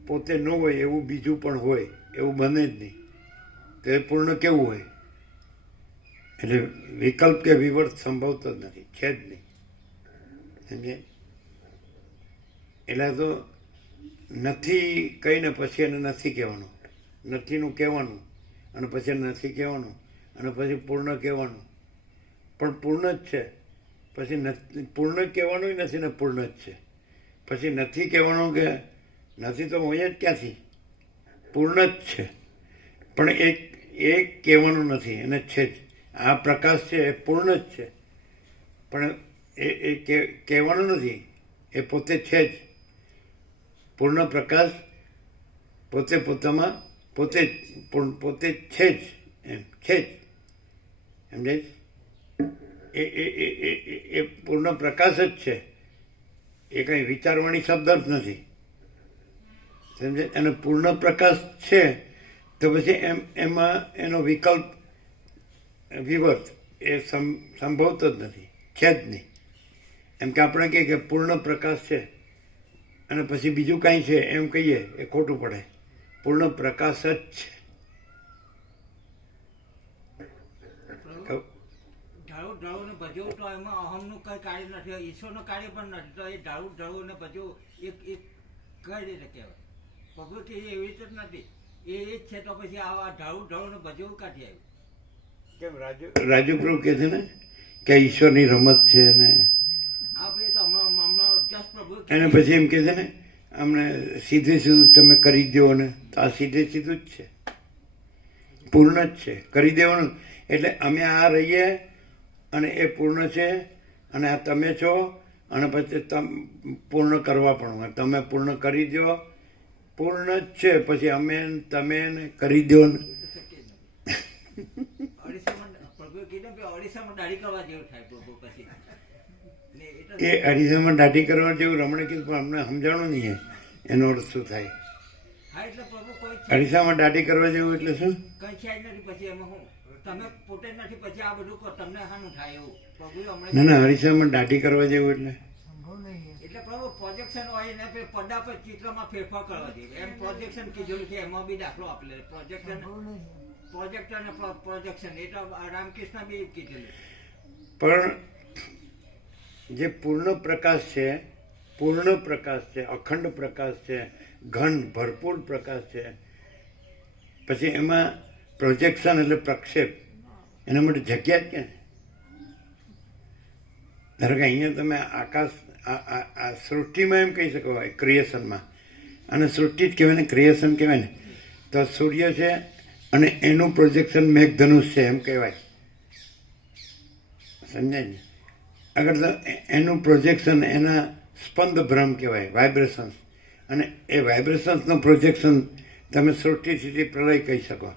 પોતે ન હોય એવું બીજું પણ હોય, એવું બને જ નહીં. તો એ પૂર્ણ કેવું હોય? એટલે વિકલ્પ કે વિવર્ત સંભવતો જ નથી, છે જ નહીં. સમજે? એટલે તો નથી કહીને પછી એને નથી કહેવાનું, નથીનું કહેવાનું, અને પછી એને નથી કહેવાનું, અને પછી પૂર્ણ કહેવાનું. પણ પૂર્ણ જ છે, પછી પૂર્ણ કહેવાનું નથી ને પૂર્ણ જ છે. પછી નથી કહેવાનું કે નથી તો હોય જ ક્યાંથી, પૂર્ણ જ છે. પણ એ કહેવાનું નથી, એને છે જ. આ પ્રકાશ છે એ પૂર્ણ જ છે, પણ એ કહેવાનું નથી, એ પોતે છે જ. પૂર્ણ પ્રકાશ પોતે પોતામાં પોતે છે જ, એમ છે જ. સમજાય? એ પૂર્ણ પ્રકાશ જ છે, એ કંઈ વિચારવાણી શબ્દ જ નથી. સમજે? અને પૂર્ણ પ્રકાશ છે તો પછી એમાં એનો વિકલ્પ વિવર્ત એ સંભવતો જ નથી, છે જ નહીં. એમ કે આપણે કહીએ કે પૂર્ણ પ્રકાશ છે અને પછી બીજું કાંઈ છે એમ કહીએ એ ખોટું પડે. પૂર્ણ પ્રકાશ જ છે. ઢાળું ને ભજવું તો એમાં અહમનું કઈ કાર્ય નથી, ઈશ્વરનું કાર્ય પણ નથી. તો એ ઢાળું ને ભજવું એક કઈ રીતે કહેવાય? પ્રકૃતિ એવી રીતે જ નથી, એ જ છે. તો પછી આ ઢાળું ને ભજવું કાઢી આવ્યું કેમ? રાજુ પ્રભુ કહે છે ને કે ઈશ્વરની રમત છે ને, એને પછી એમ કે છે ને અમને સીધું તમે કરી દો ને, તો આ સીધું જ છે, પૂર્ણ જ છે, કરી દેવાનું. એટલે અમે આ રહીએ અને એ પૂર્ણ છે, અને આ તમે છો, અને પછી પૂર્ણ કરવા પણ હોય. તમે પૂર્ણ કરી દો, પૂર્ણ જ છે. પછી અમે ને તમે ને કરી દો ને. અરીસામાં પ્રભુએ કીધું કે અરીસામાં દાઢી કરવા જેવું થાય પ્રભુ પછી ને એટલે એ અરીસામાં દાઢી કરવા જેવું રમણે કીધું, પણ અમને સમજાણું નહીં એનો અર્થ શું થાય. હા એટલે પ્રભુ કોઈ છે અરીસામાં દાઢી કરવા જેવું એટલે શું? કઈ છે જ નથી પછી એમાં હું તમે પોતે જ નથી પછી આ બધું કરો તમને શાનું થાય એવું પ્રભુએ ના હમણાં ના, અરીસામાં દાઢી કરવા જેવું એટલે એટલે પ્રભુ પ્રોજેક્શન હોય ને પછી પડદા પર ચિત્રમાં ફેરફાર કરવા જોઈએ એમ પ્રોજેક્શન કીધેલું છે એમાં બી દાખલો આપેલો પ્રોજેક્શન પ્રોજેક્ટર અને પ્રોજેક્શન એ તો રામકૃષ્ણ બી કીધેલું. પણ જે પૂર્ણ પ્રકાશ છે, પૂર્ણ પ્રકાશ છે, અખંડ પ્રકાશ છે, ઘન ભરપૂર પ્રકાશ છે, પછી એમાં પ્રોજેક્શન એટલે પ્રક્ષેપ, એના માટે જગ્યા જ ક્યાં? ધારો કે અહીંયા તમે આકાશ આ સૃષ્ટિમાં એમ કહી શકો, ક્રિએશનમાં, અને સૃષ્ટિ જ કહેવાય ને, ક્રિએશન કહેવાય ને. તો સૂર્ય છે અને એનું પ્રોજેક્શન મેઘધનુષ છે એમ કહેવાય, સમજાય ને? આગળ તો એનું પ્રોજેક્શન એના સ્પંદ ભ્રમ કહેવાય, વાઇબ્રેશન્સ, અને એ વાઇબ્રેશન્સનું પ્રોજેક્શન તમે સૃષ્ટિ સ્થિતિ પ્રલય કહી શકો,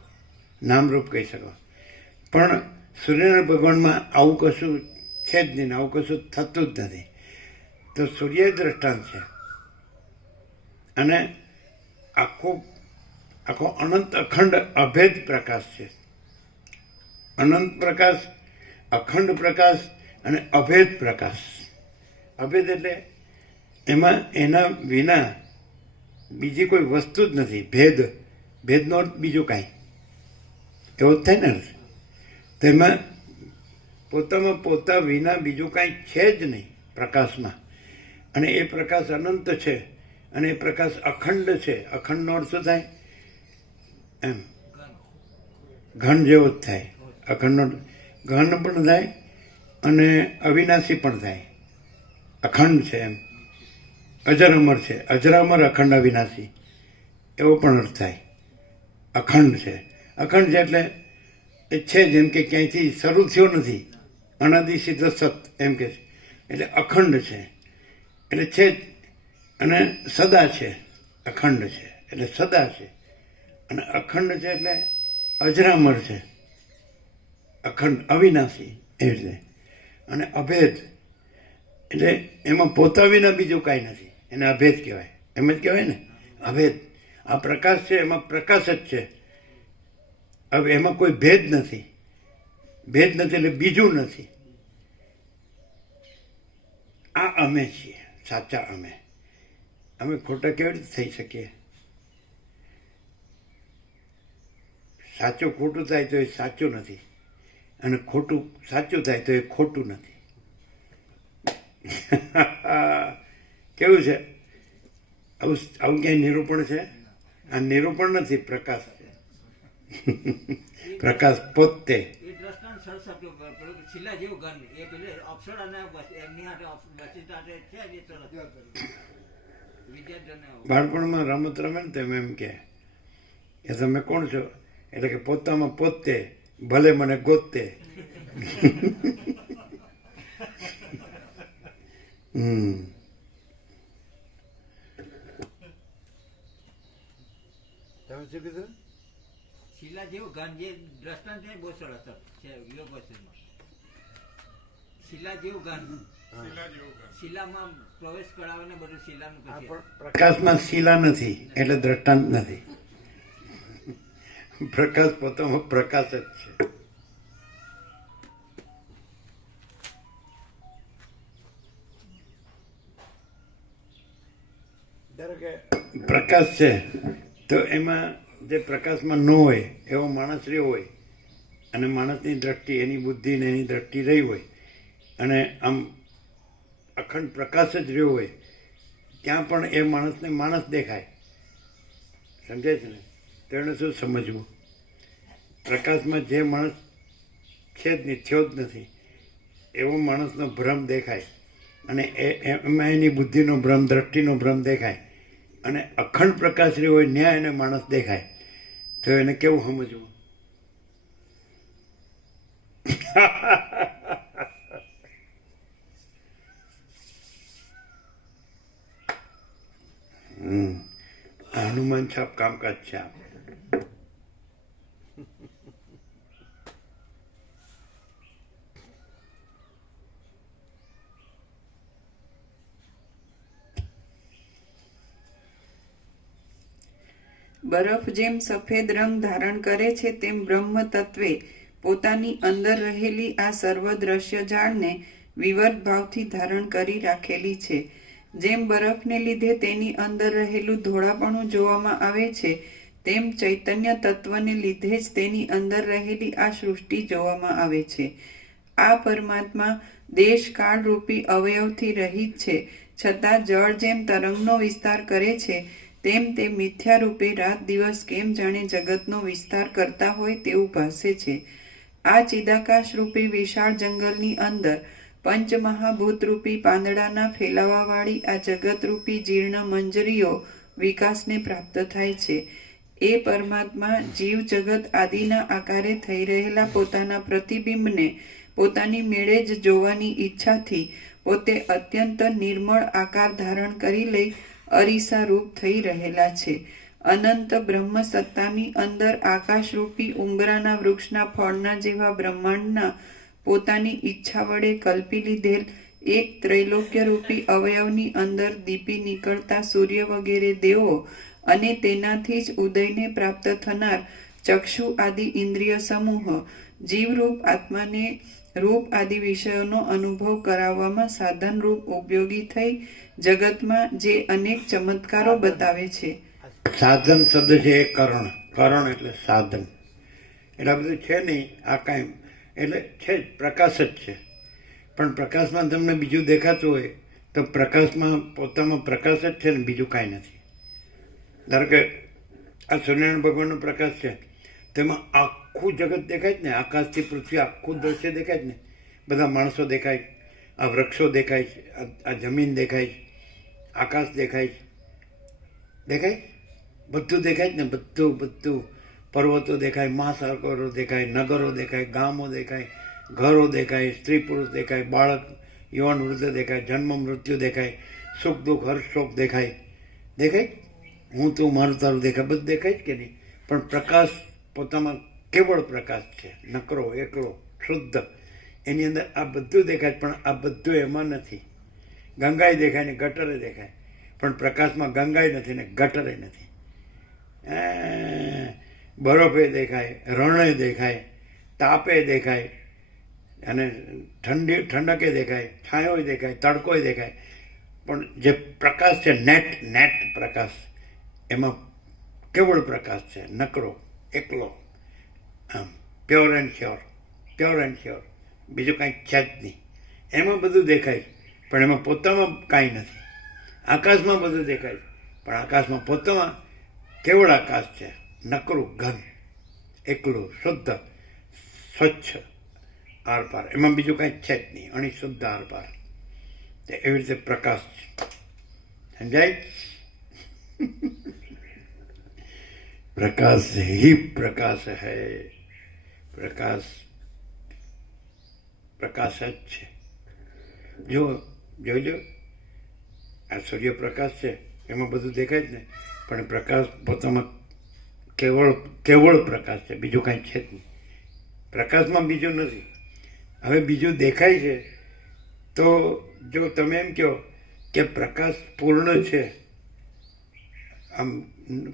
નામરૂપ કહી શકો. પણ સૂર્યનારાયણ ભગવાનમાં આવું કશું છે જ નહીં, આવું કશું થતું જ નથી. તો સૂર્ય દ્રષ્ટાંત છે, અને આખો અનંત અખંડ અભેદ પ્રકાશ છે. અનંત પ્રકાશ, અખંડ પ્રકાશ અને અભેદ પ્રકાશ. અભેદ એટલે એમાં એના વિના બીજી કોઈ વસ્તુ જ નથી. ભેદનો અર્થ બીજું કાંઈ એવો જ થાય ને. તેમાં પોતામાં પોતા વિના બીજું કાંઈ છે જ નહીં પ્રકાશમાં. અને એ પ્રકાશ અનંત છે, અને એ પ્રકાશ અખંડ છે. અખંડનો અર્થ શું થાય? એમ ઘન જેવો જ થાય. અખંડનો ઘન પણ થાય અને અવિનાશી પણ થાય. અખંડ છે એમ, અજર અમર છે, અજરામર અખંડ અવિનાશી એવો પણ અર્થ થાય. અખંડ છે, અખંડ છે એટલે એ છે જેમ કે ક્યાંયથી શરૂ થયો નથી, અનાદિ સિદ્ધ સત એમ કે છે. એટલે અખંડ છે એટલે છે જ, અને સદા છે. અખંડ છે એટલે સદા છે, અને અખંડ છે એટલે અજરામર છે, અખંડ અવિનાશી એવી રીતે. અને અભેદ એટલે એમાં પોતા વિના બીજું કાંઈ નથી, એને અભેદ કહેવાય. એમ જ કહેવાય ને, અભેદ. આ પ્રકાશ છે એમાં પ્રકાશ જ છે. હવે એમાં કોઈ ભેદ નથી. ભેદ નથી એટલે બીજું નથી. આ અમે છીએ, સાચા અમે. અમે ખોટા કેવી રીતે થઈ શકીએ? સાચું ખોટું થાય તો એ સાચું નથી, અને ખોટું સાચું થાય તો એ ખોટું નથી. કેવું છે? આવું ક્યાંય નિરૂપણ છે? આ નિરૂપણ નથી, પ્રકાશ છે. પ્રકાશ પોતે. એ દ્રષ્ટાંત સરસ આપ્યું પેલું છેલ્લા જેવું ઘન એ પેલે અક્ષર અને એમની હાથે વચિત હાથે છે જ એ સરસ વિદ્યાર્થીઓને બાળપણમાં રમત રમે ને તેમ એમ કે તમે કોણ છો? એટલે કે પોતામાં પોતે, ભલે મને ગોતે. તમે શું કીધું? શિલા જેવું ઘન જે દ્રષ્ટાંત છે બહુ સરસ છે યોગ વચનમાં. શિલા જેવું ઘન, શિલામાં પ્રવેશ કરાવે ને બધું શિલાનું પછી પ્રકાશમાં શિલા નથી એટલે દ્રષ્ટાંત નથી. પ્રકાશ પોતામાં પ્રકાશ જ છે. ધારો કે પ્રકાશ છે તો એમાં જે પ્રકાશમાં ન હોય એવો માણસ રહ્યો હોય, અને માણસની દ્રષ્ટિ, એની બુદ્ધિ ને એની દ્રષ્ટિ રહી હોય, અને આમ અખંડ પ્રકાશ જ રહ્યો હોય, ત્યાં પણ એ માણસને માણસ દેખાય. સમજાય છે ને? તો એને શું સમજવું? પ્રકાશમાં જે માણસ છે જ નહીં, થયો જ નથી, એવો માણસનો ભ્રમ દેખાય, અને એમાં એની બુદ્ધિનો ભ્રમ, દ્રષ્ટિનો ભ્રમ દેખાય, અને અખંડ પ્રકાશ રહ્યો હોય ન્યાય એને માણસ દેખાય. તો એને કેવું સમજવું? આનંદ છાપ કામકાજ છે આ. બરફ જેમ સફેદ રંગ ધારણ કરે છે તેમ બ્રહ્મ તત્વે પોતાની અંદર રહેલી આ સર્વ દ્રશ્ય જાળને વિવર્ત ભાવથી ધારણ કરી રાખેલી છે. જેમ બરફને લીધે તેની અંદર રહેલું ધોળાપણું જોવામાં આવે છે તેમ ચૈતન્ય તત્વને લીધે જ તેની અંદર રહેલી આ સૃષ્ટિ જોવામાં આવે છે. આ પરમાત્મા દેશ કાળ રૂપી અવયવથી રહિત છે, છતાં જળ જેમ તરંગનો વિસ્તાર કરે છે તેમ તે મિથ્યા રૂપે રાત દિવસ કેમ જાણે જગતનો વિસ્તાર કરતા હોય તેવું ભાસે છે. આ ચિદાકાશ રૂપી વિશાળ જંગલની અંદર પંચમહાભૂતરૂપી પાંદડાના ફેલાવાવાળી આ જગતરૂપી જીર્ણ મંજરીઓ વિકાસને પ્રાપ્ત થાય છે. એ પરમાત્મા જીવ જગત આદિના આકારે થઈ રહેલા પોતાના પ્રતિબિંબને પોતાની મેળે જ જોવાની ઈચ્છાથી પોતે અત્યંત નિર્મળ આકાર ધારણ કરી લઈ અરીસા રૂપ થઈ રહેલા છે. અનંત બ્રહ્મ સત્તાની અંદર આકાશરૂપી ઉંબરાના વૃક્ષના ફળના જેવા બ્રહ્માંડના પોતાની ઈચ્છા વડે કલ્પી લીધેલ એક ત્રૈલોક્યરૂપી અવયવની અંદર દીપી નીકળતા સૂર્ય વગેરે દેવો અને તેનાથી જ ઉદયને પ્રાપ્ત થનાર ચક્ષુ આદિ ઇન્દ્રિય સમૂહ જીવરૂપ આત્માને રૂપ આદિ વિષયોનો અનુભવ કરાવવામાં સાધન રૂપ ઉપયોગી થઈ જગતમાં જે અનેક ચમત્કારો બતાવે છે. સાધન શબ્દ છે એ કરણ. કરણ એટલે સાધન. એટલે બધું છે નહીં આ કાંઈ, એટલે છે જ પ્રકાશ જ છે. પણ પ્રકાશમાં તમને બીજું દેખાતું હોય તો પ્રકાશમાં પોતામાં પ્રકાશ જ છે ને બીજું કાંઈ નથી. ધારો કે આ સૂર્યનારાયણ ભગવાનનો પ્રકાશ છે, તેમાં આખું જગત દેખાય જ ને, આકાશથી પૃથ્વી આખું દ્રશ્ય દેખાય જ ને. બધા માણસો દેખાય, આ વૃક્ષો દેખાય છે, આ જમીન દેખાય છે, આકાશ દેખાય છે, દેખાય બધું દેખાય જ ને. બધું બધું પર્વતો દેખાય, મહાસાગરો દેખાય, નગરો દેખાય, ગામો દેખાય, ઘરો દેખાય, સ્ત્રી પુરુષ દેખાય, બાળક યુવાન વૃદ્ધ દેખાય, જન્મ મૃત્યુ દેખાય, સુખ દુઃખ હર્ષ શોક દેખાય. દેખાય હું તું મારું તારું દેખાય, બધું દેખાય જ કે નહીં. પણ પ્રકાશ પોતામાં કેવળ પ્રકાશ છે, નકરો એકલો શુદ્ધ. એની અંદર આ બધું દેખાય, પણ આ બધું એમાં નથી. ગંગાએ દેખાય ને ગટરે દેખાય, પણ પ્રકાશમાં ગંગાએ નથી ને ગટરે નથી. બરફે દેખાય, રણે દેખાય, તાપે દેખાય, અને ઠંડકે દેખાય, છાંયો દેખાય, તડકો દેખાય. પણ જે પ્રકાશ છે નેટ પ્રકાશ, એમાં કેવળ પ્રકાશ છે, નકરો એકલો, આમ પ્યોર એન્ડ શ્યોર, બીજું કાંઈ છે જ નહીં. એમાં બધું દેખાય પણ એમાં પોતામાં કાંઈ નથી. આકાશમાં બધું દેખાય પણ આકાશમાં પોતામાં કેવળ આકાશ છે, નકરું ઘન, એકલું શુદ્ધ સ્વચ્છ આરપાર. એમાં બીજું કાંઈ છે જ નહીં, અણી શુદ્ધ આરપાર. એવી રીતે પ્રકાશ છે. સમજાય? प्रकाश ही प्रकाश है. प्रकाश प्रकाश જ છે. જોજો આ સૂર્યપ્રકાશ છે એમાં બધું દેખાય જ ને, પણ પ્રકાશ પોતામાં કેવળ પ્રકાશ છે, બીજું કાંઈ છે જ નહીં. પ્રકાશમાં બીજું નથી. હવે બીજું દેખાય છે તો જો તમે એમ કહો કે પ્રકાશ પૂર્ણ છે, આમ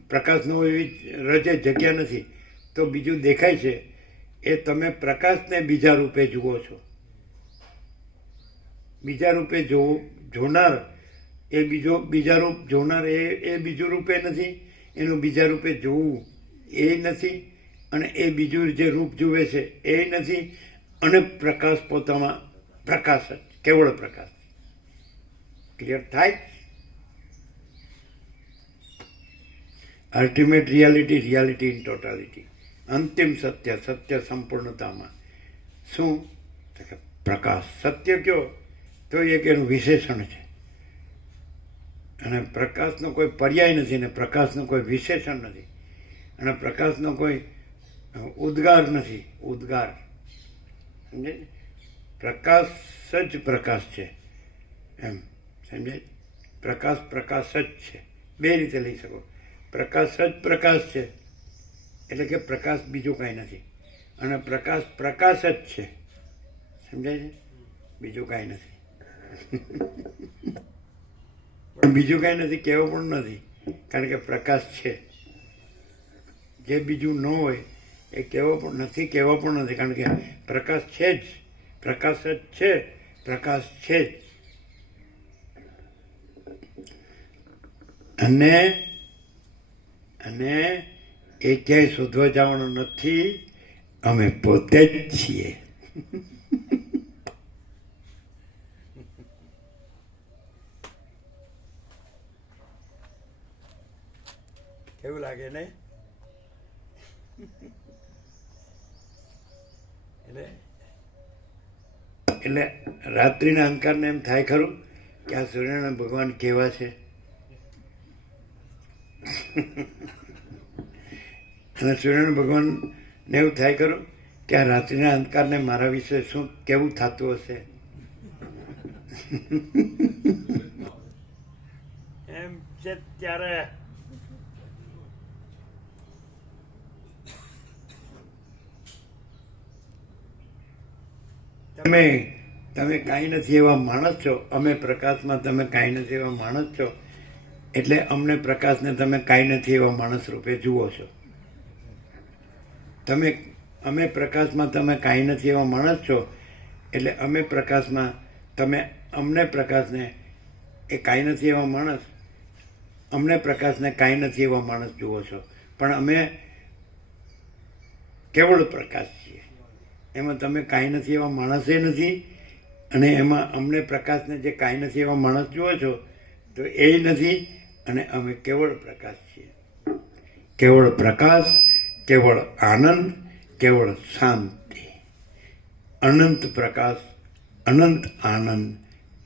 પ્રકાશનો એવી રજે જગ્યા નથી, તો બીજું દેખાય છે એ તમે પ્રકાશને બીજા રૂપે જુઓ છો. બીજા રૂપે જોનાર એ બીજા રૂપ જોનાર એ બીજું રૂપે નથી, એનું બીજા રૂપે જોવું એ નથી, અને એ બીજું જે રૂપ જુએ છે એ નથી, અને પ્રકાશ પોતામાં પ્રકાશ જ, કેવળ પ્રકાશ. ક્લિયર થાય? અલ્ટિમેટ રિયાલિટી ઇન ટોટાલિટી, અંતિમ સત્ય સંપૂર્ણતામાં શું? પ્રકાશ. સત્ય કયો તો એક એનું વિશેષણ છે, અને પ્રકાશનો કોઈ પર્યાય નથી, ને પ્રકાશનું કોઈ વિશેષણ નથી, અને પ્રકાશનો કોઈ ઉદ્ગાર નથી. ઉદ્ગાર સમજે? પ્રકાશ જ પ્રકાશ છે, એમ સમજાય? પ્રકાશ જ છે. બે રીતે લઈ શકો. પ્રકાશ જ પ્રકાશ છે, એટલે કે પ્રકાશ બીજું કાંઈ નથી. અને પ્રકાશ પ્રકાશ જ છે, સમજાય છે? બીજું કાંઈ નથી. પણ બીજું કાંઈ નથી કહેવો પણ નથી, કારણ કે પ્રકાશ છે. જે બીજું ન હોય એ કહેવો પણ નથી, કહેવો પણ નથી, કારણ કે પ્રકાશ છે જ, પ્રકાશ જ છે, પ્રકાશ છે જ. અને એ ક્યાંય શોધવા જવાનું નથી, અમે પોતે જ છીએ. કેવું લાગે ને? એટલે રાત્રિના અંધકારને એમ થાય ખરું કે આ સૂર્યનારાયણ ભગવાન કેવા છે? અને સૂર્યનારાયણ ભગવાનને એવું થાય ખરું કે આ રાત્રિના અંધકારને મારા વિશે શું કેવું થતું હશે? એમ છે ત્યારે તમે કાંઈ નથી એવા માણસ છો, અમે પ્રકાશમાં, તમે કાંઈ નથી એવા માણસ છો, એટલે અમને પ્રકાશને તમે કાંઈ નથી એવા માણસ રૂપે જુઓ છો. અમે પ્રકાશમાં, તમે કાંઈ નથી એવા માણસ છો, એટલે અમે પ્રકાશમાં, તમે અમને પ્રકાશને એ કાંઈ નથી એવા માણસ, અમને પ્રકાશને કાંઈ નથી એવા માણસ જુઓ છો. પણ અમે કેવળ પ્રકાશ છીએ. એમાં તમે કાંઈ નથી એવા માણસે નથી, અને એમાં અમને પ્રકાશને જે કાંઈ નથી એવા માણસ જુઓ છો તો એ નથી, અને અમે કેવળ પ્રકાશ છીએ. કેવળ પ્રકાશ, કેવળ આનંદ, કેવળ શાંતિ. અનંત પ્રકાશ, અનંત આનંદ,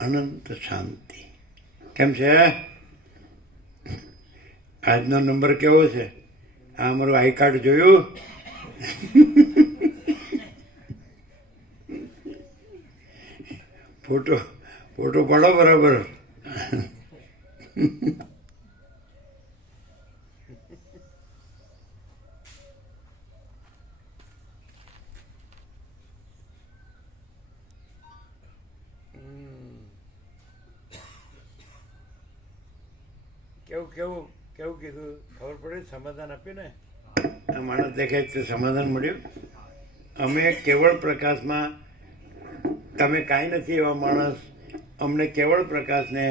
અનંત શાંતિ. કેમ છે? આજનો નંબર કેવો છે? આ અમારું આઈ કાર્ડ જોયું? ફોટો પાડો બરાબર. કેવું કીધું? ખબર પડી? સમાધાન આપ્યું ને? આ માણસ દેખાય તે સમાધાન મળ્યું. અમે કેવળ પ્રકાશમાં, તમે કાંઈ નથી એવા માણસ, અમને કેવળ પ્રકાશને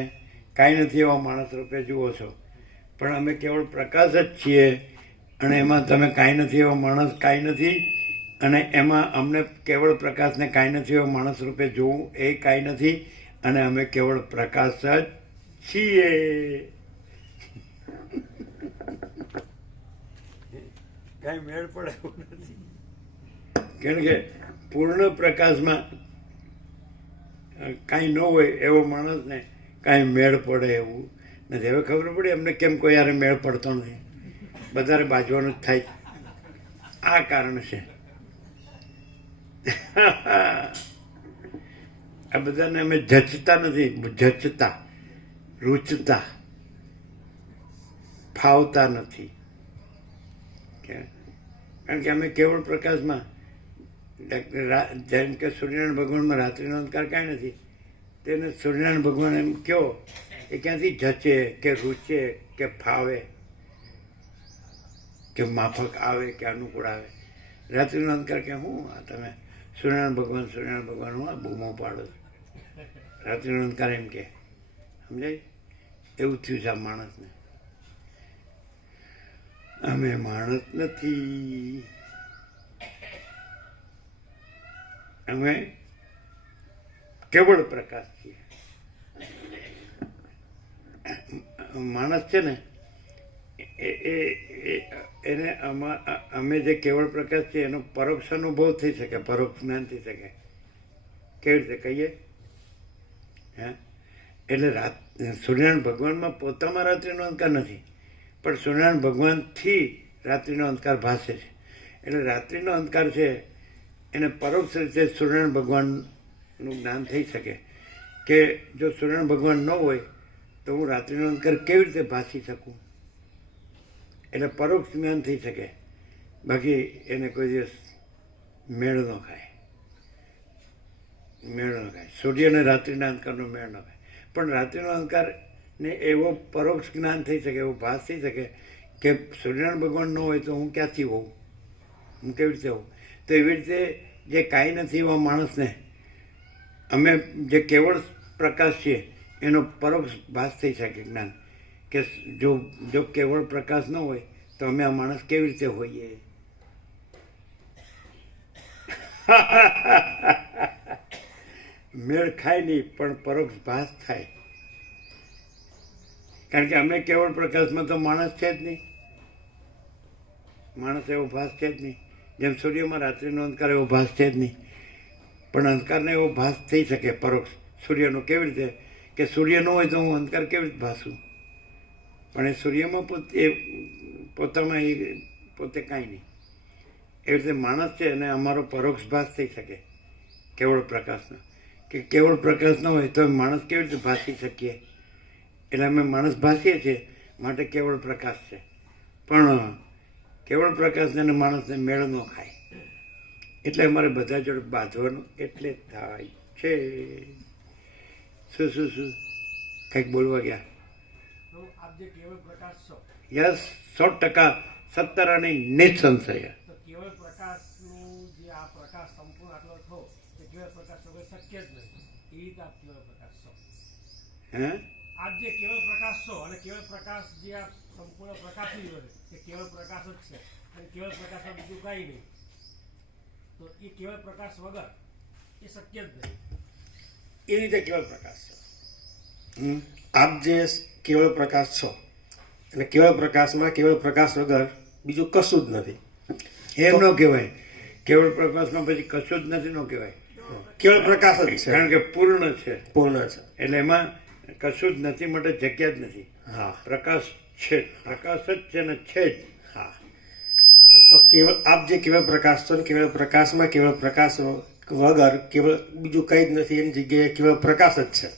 કાંઈ નથી એવા માણસ રૂપે જુઓ છો. પણ અમે કેવળ પ્રકાશ જ છીએ, અને એમાં તમે કાંઈ નથી એવા માણસ કાંઈ નથી, અને એમાં અમને કેવળ પ્રકાશને કાંઈ નથી એવા માણસ રૂપે જોવું એ કાંઈ નથી, અને અમે કેવળ પ્રકાશ જ છીએ. કાંઈ મેળ પડે એવું નથી, કારણ કે પૂર્ણ પ્રકાશમાં કાંઈ ન હોય એવો માણસને કાંઈ મેળ પડે એવું નથી. હવે ખબર પડી અમને કેમ કોઈ યારે મેળ પડતો નથી, બધાને બાજવાનું જ થાય. આ કારણ છે. આ બધાને અમે જચતા નથી, જચતા, રૂચતા, ફાવતા નથી. કારણ કે અમે કેવળ પ્રકાશમાં, જેમ કે સૂર્યનારાયણ ભગવાનમાં રાત્રિનો અંધકાર કાંઈ નથી, તેને સૂર્યનારાયણ ભગવાન એમ કહો એ ક્યાંથી જચે કે રૂચે કે ફાવે કે માફક આવે કે અનુકૂળ આવે. રાત્રિનો અંધકાર કે હું આ તમે સૂર્યનારાયણ ભગવાન હું આ બૂમો પાડો છો. રાત્રિનો અંધકાર એમ કે સમજાય? એવું થયું છે આ માણસને. અમે માણસ નથી, અમે કેવળ પ્રકાશ છીએ. માણસ છે ને એને અમે જે કેવળ પ્રકાશ છીએ એનો પરોક્ષ અનુભવ થઈ શકે, પરોક્ષ જ્ઞાન થઈ શકે. કેવી રીતે કહીએ? હે એટલે સૂર્યનારાયણ ભગવાનમાં પોતામાં રાત્રિનો અંધકાર નથી, પણ સૂર્યનારાયણ ભગવાનથી રાત્રિનો અંધકાર ભાસે છે. એટલે રાત્રિનો અંધકાર છે એને પરોક્ષ રીતે સૂર્યનારાયણ ભગવાનનું જ્ઞાન થઈ શકે કે જો સૂર્યનારાયણ ભગવાન ન હોય તો હું રાત્રિનો અંધકાર કેવી રીતે ભાસી શકું? એટલે પરોક્ષ જ્ઞાન થઈ શકે, બાકી એને કોઈ દિવસ મેળ ન ખાય. સૂર્ય અને રાત્રિના અંધકારનો મેળ ન ખાય. પણ રાત્રિનો અંધકારને એવો પરોક્ષ જ્ઞાન થઈ શકે, એવો ભાસ થઈ શકે કે સૂર્યનારાયણ ભગવાન ન હોય તો હું ક્યાંથી હોઉં, હું કેવી રીતે હોઉં. તો એવી રીતે જે કાંઈ નથી એવા માણસને અમે જે કેવળ પ્રકાશ છીએ એનો પરોક્ષ ભાસ થઈ શકે જ્ઞાન, કે જો કેવળ પ્રકાશ ન હોય તો અમે આ માણસ કેવી રીતે હોઈએ. મેળ ખાય નહીં પણ પરોક્ષ ભાસ થાય, કારણ કે અમે કેવળ પ્રકાશમાં તો માણસ છે જ નહીં. માણસ એવો ભાસ છે જ નહીં, જેમ સૂર્યમાં રાત્રિનો અંધકાર એવો ભાસ છે જ નહીં. પણ અંધકારને એવો ભાસ થઈ શકે પરોક્ષ સૂર્યનો. કેવી રીતે કે સૂર્ય ન હોય તો હું અંધકાર કેવી રીતે ભાસું, પણ એ સૂર્યમાં પોતામાં એ પોતે કાંઈ નહીં. એવી રીતે માણસ છે અને અમારો પરોક્ષ ભાસ થઈ શકે કેવળ પ્રકાશનો, કે કેવળ પ્રકાશ ન હોય તો માણસ કેવી રીતે ભાસી શકીએ. એટલે અમે માણસ ભાસીએ છીએ માટે કેવળ પ્રકાશ છે, પણ કેવળ પ્રકાશને અને માણસને મેળ ન ખાય. એટલે અમારે બધા જોડે બાંધવાનું એટલે થાય છે. શું કંઈક બોલવા ગયા? આપ જે કેવળ પ્રકાશ છો, યસ, 100% 70 અને નિસંશય. તો કેવળ પ્રકાશનું જે આ પ્રકાશ સંપૂર્ણ આટલો થયો તે કેવળ પ્રકાશ વગર શક્ય જ નથી. એ રીતે આપ કેવળ પ્રકાશ છો. હે, આપ જે કેવળ પ્રકાશ છો અને કેવળ પ્રકાશ જે આ સંપૂર્ણ પ્રકાશની જોડે તે કેવળ પ્રકાશ જ છે, અને કેવળ પ્રકાશમાં બીજું કાંઈ નહીં. તો એ કેવળ પ્રકાશ વગર એ શક્ય જ નહીં. એ રીતે કેવળ પ્રકાશ છે. આપ જે કેવળ પ્રકાશ છો અને કેવળ પ્રકાશમાં કેવળ પ્રકાશ વગર બીજું કશું જ નથી. એમ ન કહેવાય. કેવળ પ્રકાશમાં પછી કશું જ નથી ન કહેવાય. કેવળ પ્રકાશ જ છે, કારણ કે પૂર્ણ છે, પૂર્ણ છે. એટલે એમાં કશું જ નથી માટે જગ્યા જ નથી. હા, પ્રકાશ છે, પ્રકાશ જ છે ને છે જ. હા. તો કેવળ આપ જે કેવળ પ્રકાશ છો ને કેવળ પ્રકાશમાં કેવળ પ્રકાશ વગર કેવળ બીજું કંઈ જ નથી, એની જગ્યાએ કેવળ પ્રકાશ જ છે.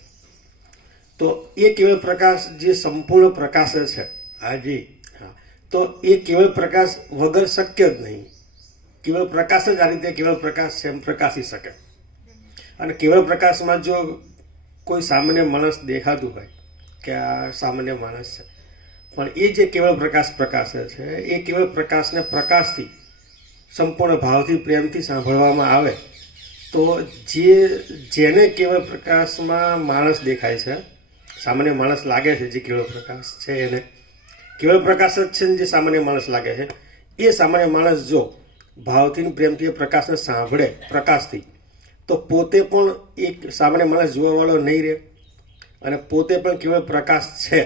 તો એ કેવળ પ્રકાશ જે સંપૂર્ણ પ્રકાશ છે, હાજી, હા, તો એ કેવળ પ્રકાશ વગર શક્ય જ નહીં. કેવળ પ્રકાશ જ આ રીતે કેવળ પ્રકાશ છે એમ પ્રકાશી શકે. અને કેવળ પ્રકાશમાં જો કોઈ સામાન્ય માણસ દેખાતું હોય કે આ સામાન્ય માણસ છે, પણ એ જે કેવળ પ્રકાશ પ્રકાશે છે એ કેવળ પ્રકાશને પ્રકાશથી સંપૂર્ણ ભાવથી પ્રેમથી સાંભળવામાં આવે તો જેને કેવળ પ્રકાશમાં માણસ દેખાય છે, સામાન્ય માણસ લાગે છે, જે કેવળ પ્રકાશ છે એને કેવળ પ્રકાશ જ છે ને જે સામાન્ય માણસ લાગે છે, એ સામાન્ય માણસ જો ભાવથી પ્રેમથી એ પ્રકાશને સાંભળે પ્રકાશથી, તો પોતે પણ એક સામાન્ય માણસ જોવાવાળો નહીં રહે અને પોતે પણ કેવળ પ્રકાશ છે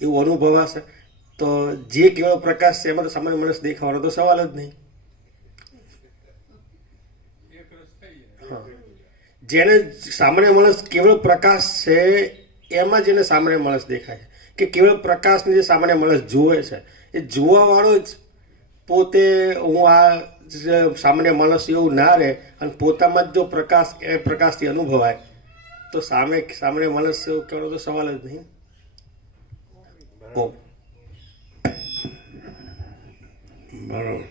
એવું અનુભવાશે. તો જે કેવળ પ્રકાશ છે એમાં તો સામાન્ય માણસ દેખાવાનો તો સવાલ જ નહીં. જેને સામાન્ય માણસ કેવળ પ્રકાશ છે એમાં જેને સામાન્ય માણસ દેખાય છે, કે કેવળ પ્રકાશને જે સામાન્ય માણસ જુએ છે એ જોવાવાળો જ પોતે હું આ સામાન્ય માણસ એવું ના રહે અને પોતામાં જ જો પ્રકાશ એ પ્રકાશથી અનુભવાય તો સામાન્ય માણસ એવું કહેવાનો તો સવાલ જ નહીં. બરોબર.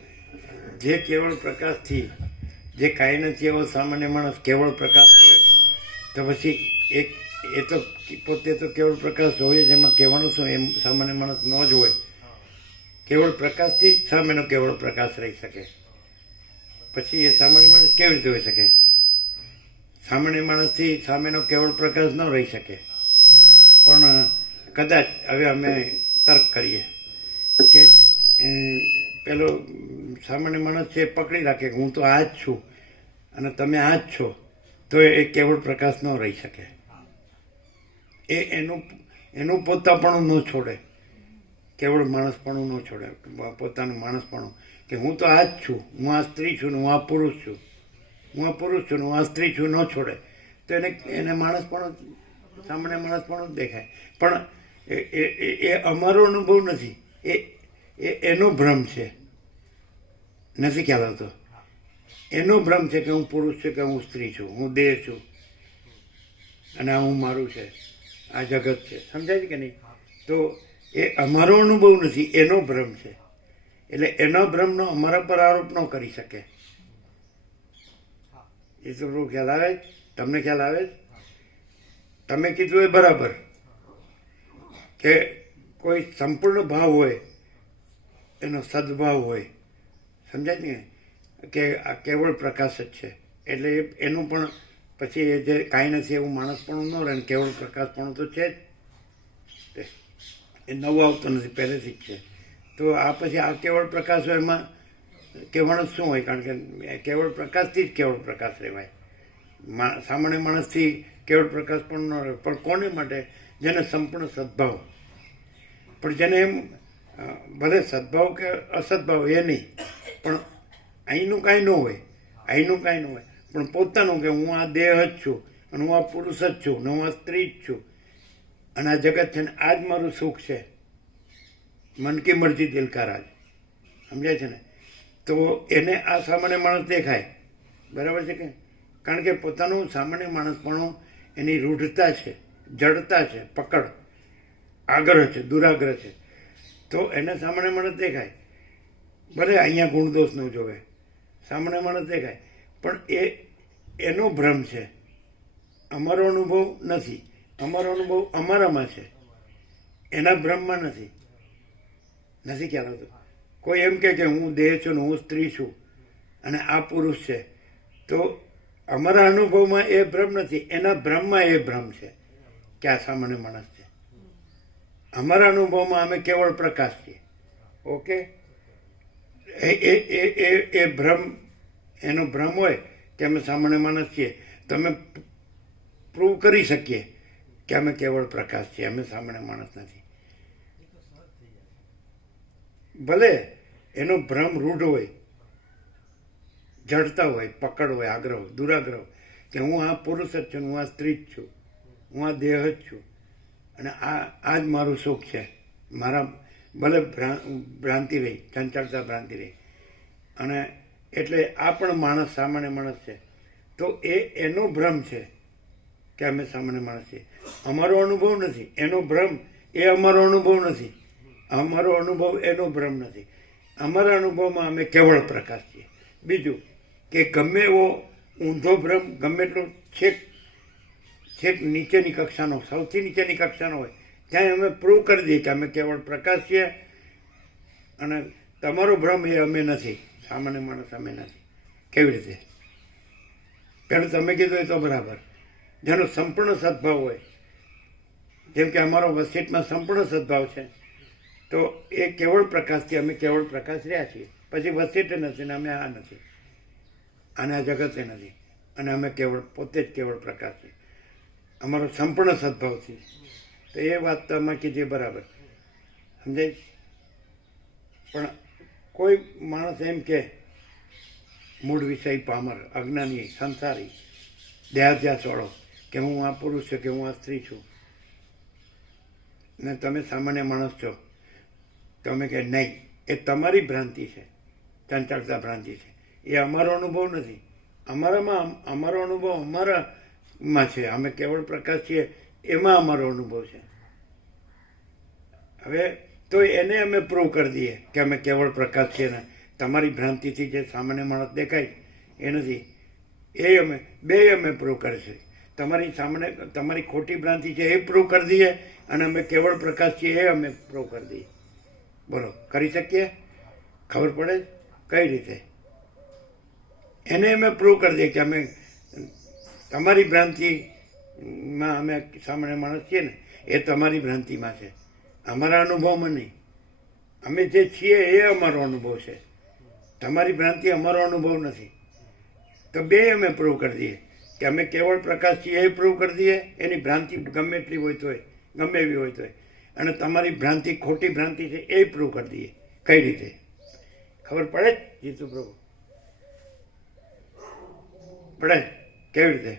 જે કેવળ પ્રકાશથી જે કાંઈ નથી એવો સામાન્ય માણસ કેવળ પ્રકાશ રહે તો પછી એ તો પોતે તો કેવળ પ્રકાશ હોય જ, એમાં કહેવાનું શું, એમ સામાન્ય માણસ ન જ હોય. કેવળ પ્રકાશથી જ સામેનો કેવળ પ્રકાશ રહી શકે, પછી એ સામાન્ય માણસ કેવી રીતે હોઈ શકે? સામાન્ય માણસથી સામેનો કેવળ પ્રકાશ ન રહી શકે. પણ કદાચ હવે અમે તર્ક કરીએ કે પેલો સામાન્ય માણસ છે પકડી રાખે કે હું તો આ જ છું અને તમે આ જ છો, તો એ કેવળ પ્રકાશ ન રહી શકે. એ એનું પોતાપણું ન છોડે, કેવળ માણસપણું ન છોડે, પોતાનું માણસપણું કે હું તો આ જ છું, હું આ સ્ત્રી છું ને હું આ પુરુષ છું, હું આ પુરુષ છું ને હું આ સ્ત્રી છું ન છોડે, તો એને માણસપણું સામાન્ય માણસપણું જ દેખાય. પણ એ અમારો અનુભવ નથી, એનો ભ્રમ છે, નથી ખ્યાલ આવતો. એનો ભ્રમ છે કે હું પુરુષ છું કે હું સ્ત્રી છું, હું દેહ છું અને આ હું મારું છે, આ જગત છે. સમજાય છે કે નહીં? તો એ અમારો અનુભવ નથી, એનો ભ્રમ છે. એટલે એનો ભ્રમનો અમારા પર આરોપ ન કરી શકે. એ તો બહુ ખ્યાલ આવે છે? તમને ખ્યાલ આવે છે? તમે કીધું એ બરાબર કે કોઈ સંપૂર્ણ ભાવ હોય, એનો સદભાવ હોય, સમજાય ને, કે આ કેવળ પ્રકાશ જ છે. એટલે એનું પણ પછી એ જે કાંઈ નથી એવું માણસ પણ ન રહે, કેવળ પ્રકાશ પણ તો છે જ, એ નવું આવતું નથી, પહેલેથી જ છે. તો આ પછી આ કેવળ પ્રકાશ હોય, એમાં કહેવાનું શું હોય? કારણ કે કેવળ પ્રકાશથી જ કેવળ પ્રકાશ રહેવાય. સામાન્ય માણસથી કેવળ પ્રકાશ પણ ન રહે. પણ કોને માટે? જેને સંપૂર્ણ સદભાવ. પણ જેને એમ ભલે સદભાવ કે અસદભાવ એ નહીં, પણ અહીંનું કાંઈ ન હોય, અહીંનું કાંઈ ન હોય, પણ પોતાનું કે હું આ દેહ જ છું, અને હું આ પુરુષ જ છું, ને હું આ સ્ત્રી જ છું, અને આ જગત છે ને આ જ મારું સુખ છે. મન કી મરજી દિલ કા રાજ, સમજાય છે ને? તો એને આ સામાન્ય માણસ દેખાય, બરાબર છે કે? કારણ કે પોતાનું સામાન્ય માણસપણું એની રૂઢતા છે, જડતા છે, પકડ, આગ્રહ છે, દુરાગ્રહ છે, તો એને સામાન્ય માણસ દેખાય. ભલે અહીંયા ગુણદોષ ન જોવે, સામાન્ય માણસ દેખાય, પણ એનો ભ્રમ છે, અમારો અનુભવ નથી. અમારો અનુભવ અમારામાં છે, એના ભ્રમમાં નથી. નથી ખ્યાલ આવતો? કોઈ એમ કે હું દેહ છું ને હું સ્ત્રી છું અને આ પુરુષ છે, તો અમારા અનુભવમાં એ ભ્રમ નથી, એના ભ્રમમાં એ ભ્રમ છે કે આ સામાન્ય માણસ છે. અમારા અનુભવમાં અમે કેવળ પ્રકાશ છીએ. ઓકે? એ ભ્રમ, એનો ભ્રમ હોય કે અમે સામાન્ય માણસ છીએ, તો અમે પ્રૂવ કરી શકીએ કે અમે કેવળ પ્રકાશ છીએ, અમે સામાન્ય માણસ નથી. ભલે એનો ભ્રમ રૂઢ હોય, જડતા હોય, પકડ હોય, આગ્રહ, દુરાગ્રહ, કે હું આ પુરુષ જ છું, હું આ સ્ત્રી જ છું, હું આ દેહ જ છું, અને આ જ મારું સુખ છે. મારા ભલે ભ્રાંતિ રહી, ચંચળતા ભ્રાંતિ રહી, અને એટલે આ પણ માણસ, સામાન્ય માણસ છે. તો એનો ભ્રમ છે કે અમે સામાન્ય માણસ છીએ. અમારો અનુભવ નથી, એનો ભ્રમ એ અમારો અનુભવ નથી, અમારો અનુભવ એનો ભ્રમ નથી. અમારા અનુભવમાં અમે કેવળ પ્રકાશ છીએ. બીજું કે ગમે એવો ઊંધો ભ્રમ, ગમે એટલો છેક નીચેની કક્ષાનો, સૌથી નીચેની કક્ષાનો હોય, ત્યાં અમે પ્રૂવ કરી દઈએ કે અમે કેવળ પ્રકાશ છીએ, અને તમારો ભ્રમ એ અમે નથી, સામાન્ય માણસ અમે નથી. કેવી રીતે? પેલું તમે કીધું એ તો બરાબર. જેનો સંપૂર્ણ સદભાવ હોય, જેમ કે અમારો વસીટમાં સંપૂર્ણ સદભાવ છે, તો એ કેવળ પ્રકાશથી અમે કેવળ પ્રકાશ રહ્યા છીએ. પછી વસીટ નથી ને અમે આ નથી, અને આ જગતે નથી, અને અમે કેવળ પોતે જ કેવળ પ્રકાશ છીએ, અમારો સંપૂર્ણ સદભાવથી. તો એ વાત તમે કીધી બરાબર, સમજાય? પણ કોઈ માણસ એમ કે મૂળ વિષય પામર, અજ્ઞાની, સંસારી, દેહાધ્યાસવાળો, કે હું આ પુરુષ છું, કે હું આ સ્ત્રી છું, ને તમે સામાન્ય માણસ છો, તમે કે નહીં, એ તમારી ભ્રાંતિ છે, ચંચળતા ભ્રાંતિ છે, એ અમારો અનુભવ નથી. અમારો અનુભવ અમારામાં છે, અમે કેવળ પ્રકાશ છીએ, એમાં અમારો અનુભવ છે. હવે તો એને અમે પ્રૂવ કરી દઈએ કે અમે કેવળ પ્રકાશ છીએ, ને તમારી ભ્રાંતિથી જે સામાન્ય માણસ દેખાય એ નથી, એ અમે પ્રૂવ કરીશું. તમારી ખોટી ભ્રાંતિ છે એ પ્રૂવ કરી દઈએ, અને અમે કેવળ પ્રકાશ છીએ એ અમે પ્રૂવ કરી દઈએ. બોલો, કરી શકીએ? ખબર પડે કઈ રીતે? એને અમે પ્રૂવ કરી દઈએ કે અમે તમારી ભ્રાંતિમાં અમે સામાન્ય માણસ છીએ ને, એ તમારી ભ્રાંતિમાં છે, અમારા અનુભવમાં નહીં. અમે જે છીએ એ અમારો અનુભવ છે, તમારી ભ્રાંતિ અમારો અનુભવ નથી. તો બે અમે પ્રૂવ કરી દઈએ કે અમે કેવળ પ્રકાશ છીએ એ પ્રૂવ કરી દઈએ, એની ભ્રાંતિ ગમે એટલી હોય તોય, ગમે એવી હોય તોય, અને તમારી ભ્રાંતિ ખોટી ભ્રાંતિ છે એ પ્રૂવ કરી દઈએ. કઈ રીતે? ખબર પડે જ જીતુ પ્રભુ? પડે? કેવી રીતે?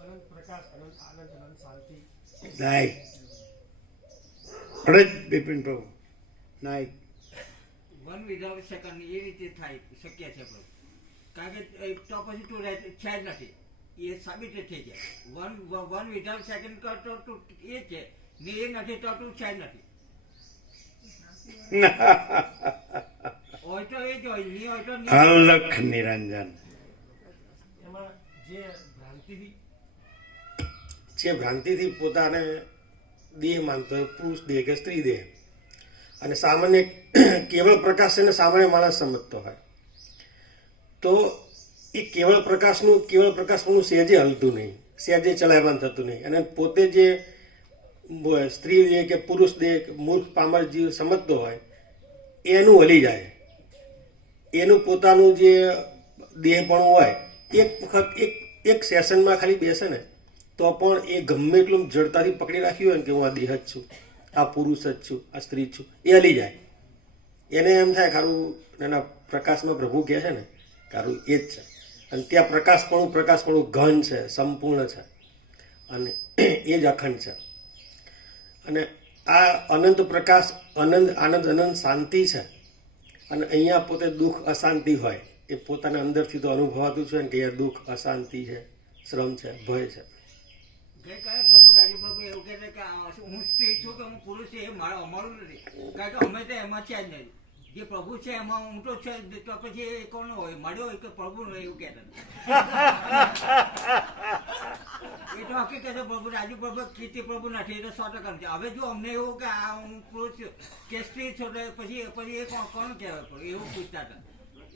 અનંત પ્રકાશ, અનંત આનંદ, અનંત શાંતિ. નાય પડે જ બિપિન પ્રભુ, નાય. વન વિધાઉટ સેકન્ડ એ રીતે થાય શક્ય છે પ્રભુ. કારણ કે તો પછી તું છે જ નથી, એ સાબિત થઈ જાય. વન વિધાઉટ સેકન્ડ કરતો એ છે ને એ નથી તો તું છે નથી. હોય તો એ જ હોય, નહીં હોય તો નહીં. અલખ નિરંજન. એમાં જે ભ્રાંતિથી જે ભ્રાંતિથી પોતાને દેહ માનતો હોય, પુરુષ દેહ કે સ્ત્રી દેહ, અને સામાન્ય કેવળ પ્રકાશ એને સામાન્ય માણસ સમજતો હોય, તો એ કેવળ પ્રકાશનું સહેજે હલતું નહીં, સહેજે ચલાયમાન થતું નહીં, અને પોતે જે સ્ત્રી દેહ કે પુરુષ દેહ મૂર્ખ પામર જીવ સમજતો હોય એનું હલી જાય. એનું પોતાનું જે દેહપણું હોય એક વખત એક સેશનમાં ખાલી બેસે ને તો પણ એ ગમે એટલું જડતાથી પકડી રાખ્યું હોય ને કે હું આ દેહ જ છું, આ પુરુષ જ છું, આ સ્ત્રી જ છું, એ હલી જાય. એને એમ થાય ખારું એના પ્રકાશમાં પ્રભુ કહે છે ને ખારું એ જ છે. અને ત્યાં પ્રકાશપણું ઘન છે, સંપૂર્ણ છે, અને એ જ અખંડ છે. અને આ અનંત પ્રકાશ, આનંદ અનંત શાંતિ છે. અને અહીંયા પોતે દુઃખ અશાંતિ હોય એ પોતાના અંદરથી તો અનુભવાતું છે ને કે અહીંયા દુઃખ અશાંતિ છે, શ્રમ છે, ભય છે. ગઈકાલે પ્રભુ રાજુબાબુ એવું કહેતા કે હું સ્ત્રી છું કે હું પુરુષ છું એ અમારું નથી, કારણ કે અમે તો એમાં છે જ નહીં. જે પ્રભુ છે એમાં હું તો છે, તો પછી એ કોનો હોય, મળ્યો હોય કે પ્રભુ હોય એવું કહેતા. એ તો હકીકત છે. પ્રભુ રાજુ પ્રભુ કીર્તિ પ્રભુ નથી, એ તો 100% છે. હવે જો અમને એવું કે આ હું પુરુષ છું કે સ્ત્રી છું તો પછી એ કોણ કહેવાય પડે એવું પૂછતા હતા.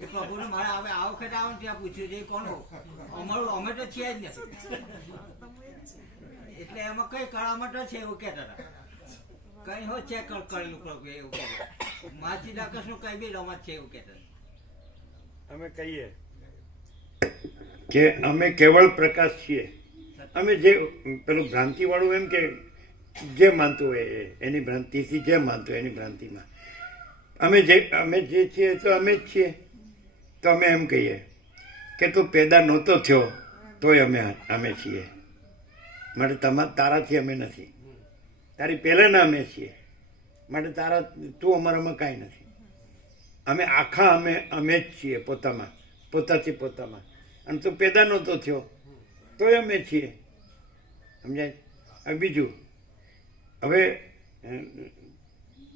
એ પ્રભુને મારે હવે આ વખતે આવે ત્યાં પૂછ્યું છે એ કોણ અમારું, અમે તો છીએ જ નથી. એટલે એમાં કઈ કળામત છે એવું કહેતા હતા. કઈ હોય ચેક કરેલું પ્રભુ એવું કહેતા. માછી ડાકસ નું કઈ બી રમત છે એવું કહેતા. અમે કહીએ કે અમે કેવળ પ્રકાશ છીએ. અમે જે પેલું ભ્રાંતિ વાળું એમ કે જે માનતું હોય એની ભ્રાંતિથી, જે માનતું હોય એની ભ્રાંતિમાં અમે જે છીએ તો અમે જ છીએ. તો અમે એમ કહીએ કે તું પેદા નહોતો થયો તોય અમે છીએ. માટે તારાથી અમે નથી, તારી પહેલાંના અમે છીએ. માટે તું અમારામાં કાંઈ નથી. અમે આખા અમે જ છીએ પોતાથી પોતામાં. અને તું પેદા નહોતો થયો તોય અમે છીએ. સમજાય? હવે બીજું, હવે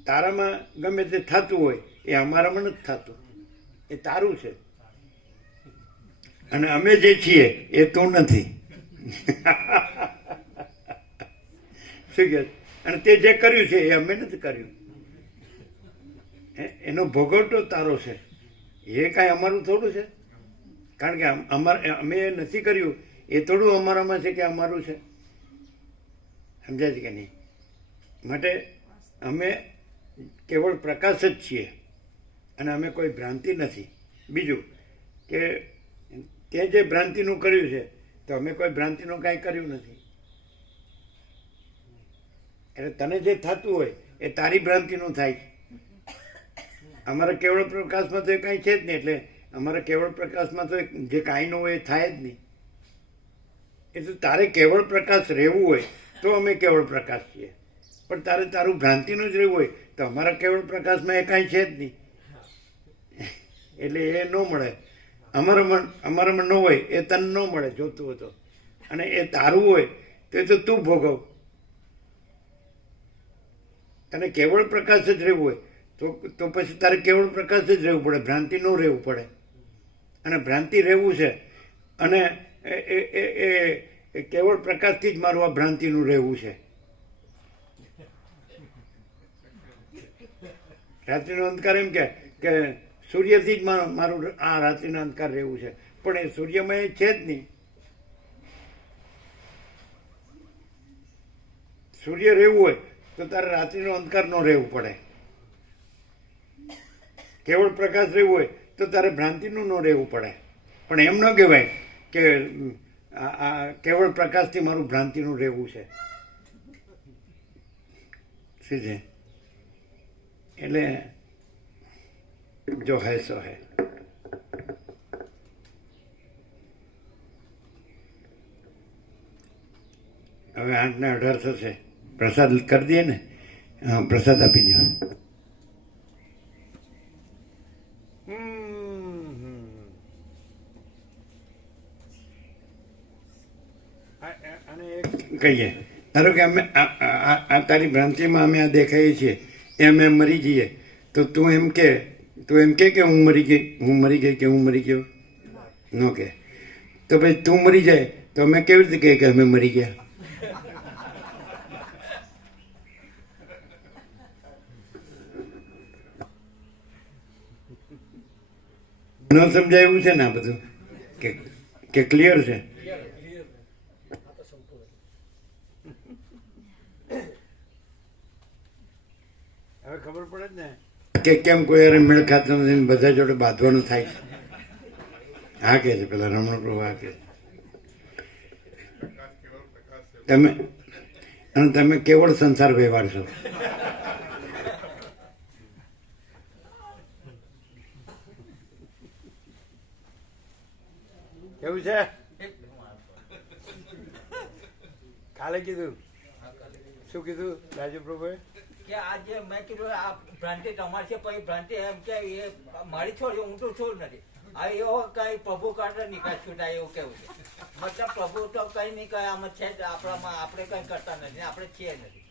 તારામાં ગમે તે થતું હોય એ અમારામાં નથી થતું, એ તારું છે. અને અમે જે છીએ એ તું નથી. શું કહે? અને તે જે કર્યું છે એ અમે નથી કર્યું. એનો ભોગવટો તારો છે, એ કાંઈ અમારું થોડું છે. કારણ કે અમે નથી કર્યું એ થોડું અમારામાં છે કે અમારું છે. સમજાય છે કે નહીં? માટે અમે કેવળ પ્રકાશ જ છીએ અને અમે કોઈ ભ્રાંતિ નથી. બીજું કે તે જે ભ્રાંતિનું કર્યું છે તો અમે કોઈ ભ્રાંતિનું કાંઈ કર્યું નથી. એટલે તને જે થતું હોય એ તારી ભ્રાંતિનું થાય છે. અમારા કેવળ પ્રકાશમાં તો એ કાંઈ છે જ નહીં. એટલે અમારા કેવળ પ્રકાશમાં તો જે કાંઈ ન હોય એ થાય જ નહીં. એટલે તારે કેવળ પ્રકાશ રહેવું હોય તો અમે કેવળ પ્રકાશ છીએ. પણ તારે તારું ભ્રાંતિનું જ રહેવું હોય તો અમારા કેવળ પ્રકાશમાં એ કાંઈ છે જ નહીં. એટલે એ ન મળે. અમારામાં ન હોય એ તને ન મળે જોતું હોય તો. અને એ તારું હોય તો એ તો તું ભોગવ. તને કેવળ પ્રકાશ જ રહેવું હોય તો પછી તારે કેવળ પ્રકાશ જ રહેવું પડે, ભ્રાંતિ ન રહેવું પડે. અને ભ્રાંતિ રહેવું છે અને એ કેવળ પ્રકાશથી જ મારું આ ભ્રાંતિનું રહેવું છે. રાત્રિનો અંધકાર એમ કે સૂર્યથી જ મારું આ રાત્રિનો અંધકાર રહેવું છે, પણ એ સૂર્યમાં એ છે જ નહીં. સૂર્ય રહેવું હોય તો તારે રાત્રિનો અંધકાર ન રહેવું પડે. કેવળ પ્રકાશ રહેવું હોય તો તારે ભ્રાંતિનું ન રહેવું પડે. પણ એમ ન કહેવાય કે આ કેવળ પ્રકાશથી મારું ભ્રાંતિનું રહેવું છે. શું છે? એટલે જો હૈ સો હૈ. હવે 8:18 થશે. પ્રસાદ કરી દઈએ ને? હા, પ્રસાદ આપી દો. કહીએ ધારો કે અમે આ તારી ભ્રાંતિમાં અમે આ દેખાઈએ છીએ એમ મરી જઈએ તો તું એમ કે હું મરી ગઈ કે હું મરી ગયો ન કે. તો પછી તું મરી જાય તો અમે કેવી રીતે કહીએ કે અમે મરી ગયા? ન સમજાય એવું છે ને આ બધું કે ક્લિયર છે? હવે ખબર પડે ને કે કેમ કોઈ યાર મેળ ખાતો નથી, બધા જોડે બાંધવાનું થાય છે. હા કે છે પેલા રમણ પ્રભુ, હા કે તમે કેવળ સંસાર વ્યવહાર છો. કેવું છે? કાલે કીધું શું કીધું રાજુ પ્રભુએ? કે આજે મેં કીધું આ ભ્રાંતિ તમારી છે, પછી ભ્રાંતિ એમ કે એ મારી છોડ હું તો છોડ નથી. હવે એવો કઈ પ્રભુ કાઢે નિકાસ છૂટાય એવું કેવું છે. મતલબ પ્રભુ તો કઈ નહીં કહે આમાં છે જ આપણામાં, આપણે કઈ કરતા નથી, આપણે છીએ નથી.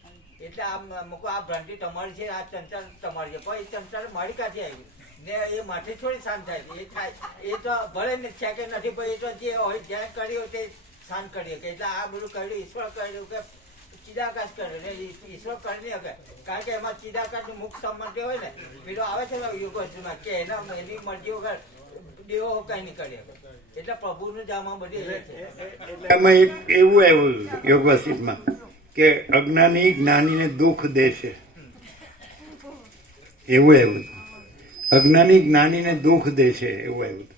એટલે આ ભ્રાંતિ તમારી છે, આ ચંચળ તમારી છે, પણ એ ચંચળ મારી કાઢી આવી ને એ માથે થોડી શાંત થાય. એ થાય એ તો ભલે ને છે કે નથી, પણ એ તો જે હોય જ્યાં કર્યું તે શાંત કરીએ કે એટલે આ બધું કર્યું ઈશ્વર કર્યું કે ચિદાકાશ કર્યો ને ઈશ્વર કરી નહીં શકે. કારણ કે એમાં ચિદાકાશ મુખ સંબંધ હોય ને પેલો આવે છે ને યુગમાં કે એની મરજી વગર દેવો કઈ નહીં કરી શકે. એટલે પ્રભુનું જ આમાં બધી એમાં એવું આવ્યું યોગવાસિતમાં કે અજ્ઞાની જ્ઞાનીને દુઃખ દે છે. એવું આવ્યું અજ્ઞાની જ્ઞાનીને દુઃખ દે છે એવું આવ્યું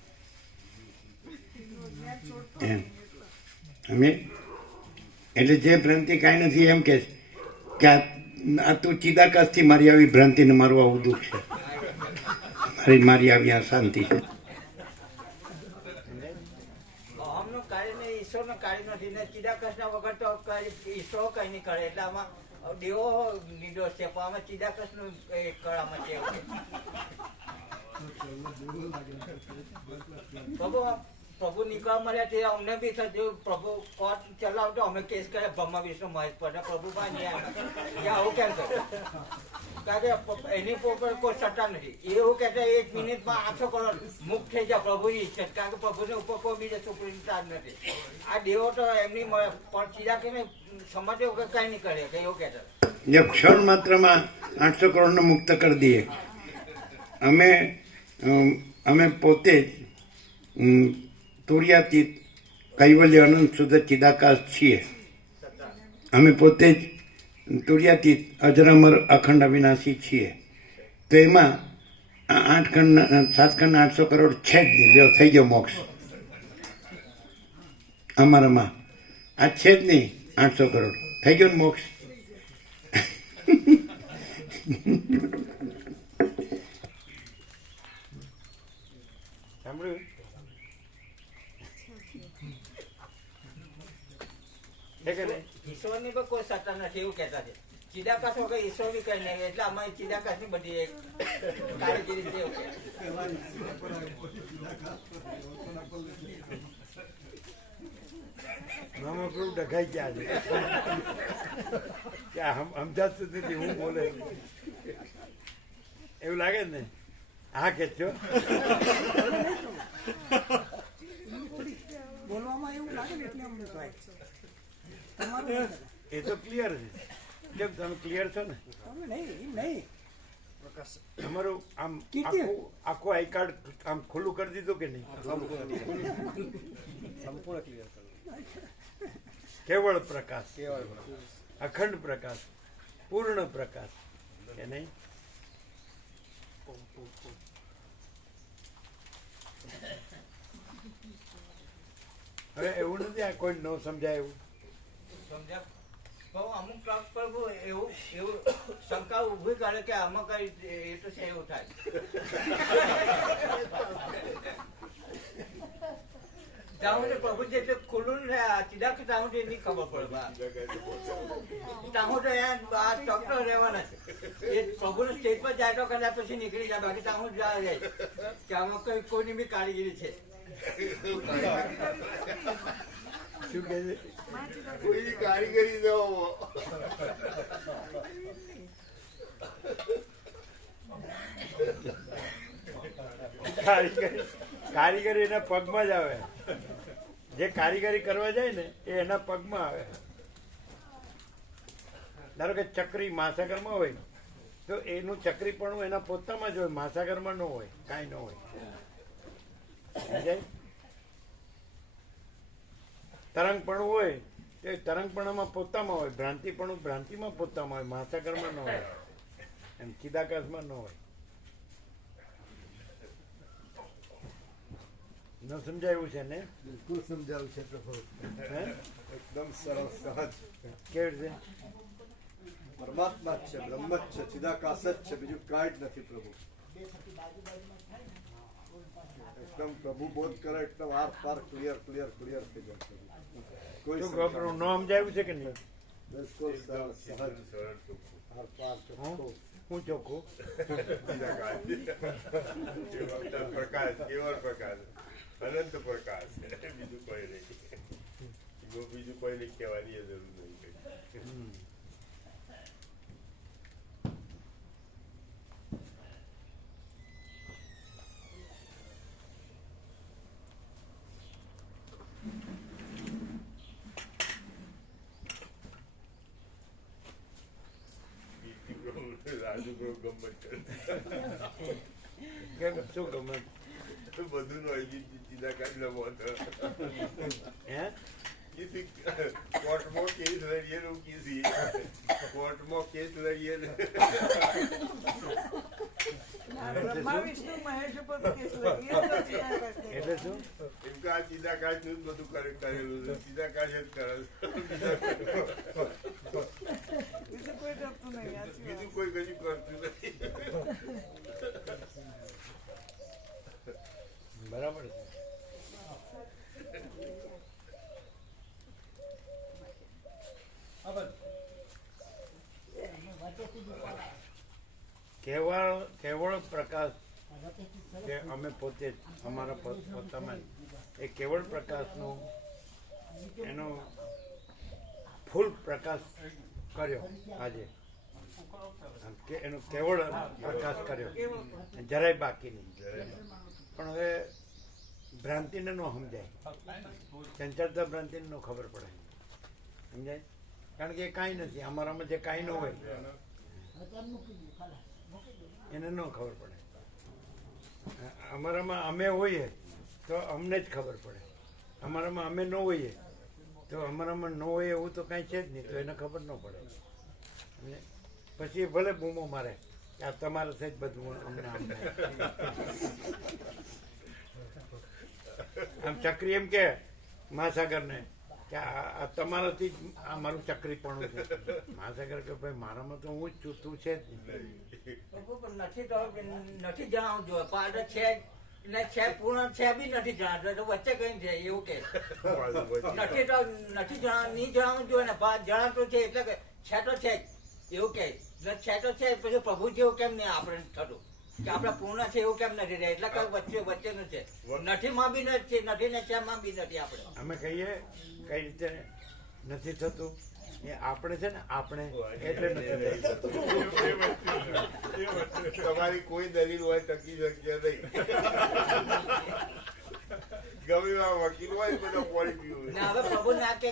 એમ. અમે એટલે જે ભ્રાંતિ કાંઈ નથી એમ કે આ તું ચિદાકાશથી મારી આવી ભ્રાંતિને મારું આવું દુઃખ છે, મારી આવી આ શાંતિ છે. અહમનું કાર્ય ને ઈશ્વરનું કાર્ય નથી ને ચિદાકાશના વગર તો ઈશ્વર કઈ નહીં કરે. એટલે આમાં દેવો નિર્દોષ છે, પણ આમાં ચિદાકાશનું કળામાં છે. પ્રભુ નીકળવા મળ્યા તે અમને બી થયું. પ્રભુ કોર્ટ ચલાવતો અમે કેસ કર્યા બ્રહ્મા વિષ્ણુ મહેશ પર પ્રભુ ભાઈ આવું કેમ કર્યું? કારણ કે એની ઉપર કોઈ સત્તા નથી. એવું કે 1 મિનિટમાં 800 કરોડ મુક્ત થઈ જાય પ્રભુની ઈચ્છા. કારણ કે પ્રભુને ઉપર કોઈ બીજા સુપ્રીમ ચાર્જ નથી. આ દેવો તો એમની પણ ચીડા કે સમજે કઈ નહીં કરે કે એવું કહેતા જે ક્ષણ માત્રમાં 800 કરોડને મુક્ત કરી દઈએ. અમે પોતે જ તુર્યાતીત કૈવલ્ય અનંત શુદ્ધ ચિદાકાશ છીએ. અમે પોતે જ તુર્યાતીત અજરામર અખંડ અવિનાશી છીએ. તો એમાં 7 ખંડના 800 કરોડ છે જ નહીં. થઈ ગયો મોક્ષ અમારામાં. આ છે જ નહીં 800 કરોડ થઈ ગયો ને મોક્ષ. સાંભળ્યું? ઈશ્વરની પણ કોઈ સત્તા નથી એવું કહેતા છે. ચિદાકાશ વગર ઈશ્વરની કઈ નહીં. એટલે અમારી ચિદાકાશ ની બધી કારીગીરી છે એવું મામા પ્રભુ ડઘાઈ ગયા છે કે સમજાતું નથી હું બોલે એવું લાગે ને? હા કે છો બોલવામાં એવું લાગે ને એટલે અમને થાય. એ તો ક્લિયર છે. કેમ તમે ક્લિયર છો ને? નહીં તમારું આમ આખું આઈ કાર્ડ આમ ખુલ્લું કરી દીધું કે નહીં? સંપૂર્ણ ક્લિયર કરો. કેવળ પ્રકાશ, અખંડ પ્રકાશ, પૂર્ણ પ્રકાશ કે નહીં? હવે એવું નથી આ કોઈ ન સમજાય એવું. અમુક પ્રભુ એવું શંકા ઉભી કરે કે આમાં કઈ એ તો છે એવું થાય. પ્રભુ જેટલું ખુલ્લું ને ચિદાક ત્યાં એની ખબર પડે. ત્યાં તો ચોકટો રહેવાના છે. એ પ્રભુને સ્ટેજ પર જાય તો કદાચ પછી નીકળી જાય. બાકી ત્યાં જાય કે આમાં કઈ કોઈની બી કારીગીરી છે. શું કહે છે? કોઈની કારીગરી દો. કારીગરી એના પગમાં જ આવે. જે કારીગરી કરવા જાય ને એ એના પગમાં આવે. ધારો કે ચક્રી મહાસાગરમાં હોય તો એનું ચક્રીપણું એના પોતામાં જ હોય, મહાસાગરમાં ન હોય, કાંઈ ન હોય. સમજાય? તરંગપણું હોય એ તરંગપણામાં પોતામાં હોય, ભ્રાંતિપણું ભ્રાંતિમાં પોતામાં હોય, મહાસાગરમાં ન હોય, એમ ચિદાકાશમાં ન હોય. ન સમજાયું છે ને? બિલકુલ સમજાવું છે પ્રભુ. હે? એકદમ સરળ સહજ. કેવી રીતે? પરમાત્મા જ છે, બ્રહ્મ જ છે, ચિદાકાશ જ છે, બીજું કાંઈ જ નથી પ્રભુ. એકદમ પ્રભુ બોધ કરે એકદમ આર પાર ક્લિયર ક્લિયર ક્લિયર થઈ જાય પ્રભુ. કોઈ શું ખબર ન સમજાયું છે કે નહીં? બિલકુલ સરળ સહજ આર પાર ચોખ્ખું. હું ચોખ્ખું પ્રકાશ, કેવળ પ્રકાશ, અનંત પ્રકાશ, બીજું કોઈ નહીં. બીજું કોઈ નહીં કહેવાની જરૂર નહીં. રાજુ બહુ ગમત કરે. શું ગમે? બધું નો ચીડા કાઢ લેવો હતો. હે? કોર્ટમાં કેસ લડીએ ને કીધી કોર્ટમાં કેસ લડીએ ને બ્રહ્મા વિષ્ણુ મહેશ ઉપર કેસ લઈએ તો ચિદાકાશ નહીં. એટલે શું? એમ કે આ ચિદાકાશ નું જ બધું કરેલું છે. ચિદાકાશ જ કરે બીજું કોઈ કરતું નહીં. સાચી વાત. બીજું કોઈ કશું કરતું નથી. બરાબર છે. કેવળ પ્રકાશ કે અમે પોતે જ અમારા પોતામાં એ કેવળ પ્રકાશનો એનો ફૂલ પ્રકાશ કર્યો આજે. એનો કેવળ પ્રકાશ કર્યો, જરાય બાકી નહીં. પણ હવે ભ્રાંતિને ન સમજાય, ચંચળતા ભ્રાંતિને ન ખબર પડે. સમજાય? કારણ કે એ કાંઈ નથી. અમારામાં જે કાંઈ ન હોય એને ન ખબર પડે. અમારામાં અમે હોઈએ તો અમને જ ખબર પડે. અમારામાં અમે ન હોઈએ તો અમારામાં ન હોય એવું તો કાંઈ છે જ નહીં, તો એને ખબર ન પડે. પછી ભલે બૂમો મારે કે આ તમારે જ બધું અમને આમ ચક્રી એમ કે મહાસાગરને કે આ તમારાથી જ આ મારું ચક્રીપણું છે. મહાસાગર કે ભાઈ મારામાં તો હું જ છું, તું છે જ નહીં. નથી તો નથી જણાવવું જોઈએ, પણ છે ને છે પૂર્ણ છે બી નથી જણાવતું, તો વચ્ચે કઈ છે એવું કે નથી તો નથી નહીં જણાવવું જોઈએ ને જણાવતું છે એટલે કે છે તો છે જ એવું કે છે તો છે. પછી પ્રભુ જેવું કેમ નહીં આપણે થતું કે આપણે પૂર્ણ છે એવું કેમ નથી રહ્યા? એટલે કઈ વચ્ચેનું છે. નથી માં બી નથી, નથી ને છે માં બી નથી. આપણે અમે કહીએ કઈ રીતે નથી થતું એ આપણે છે ને આપણે એટલે નથી થતું. તમારી કોઈ દલીલ હોય ટકી શકશે નહીં. ગમે એવા વકીલ હોય બધા પોળી પીવું. હવે પ્રભુ ના કે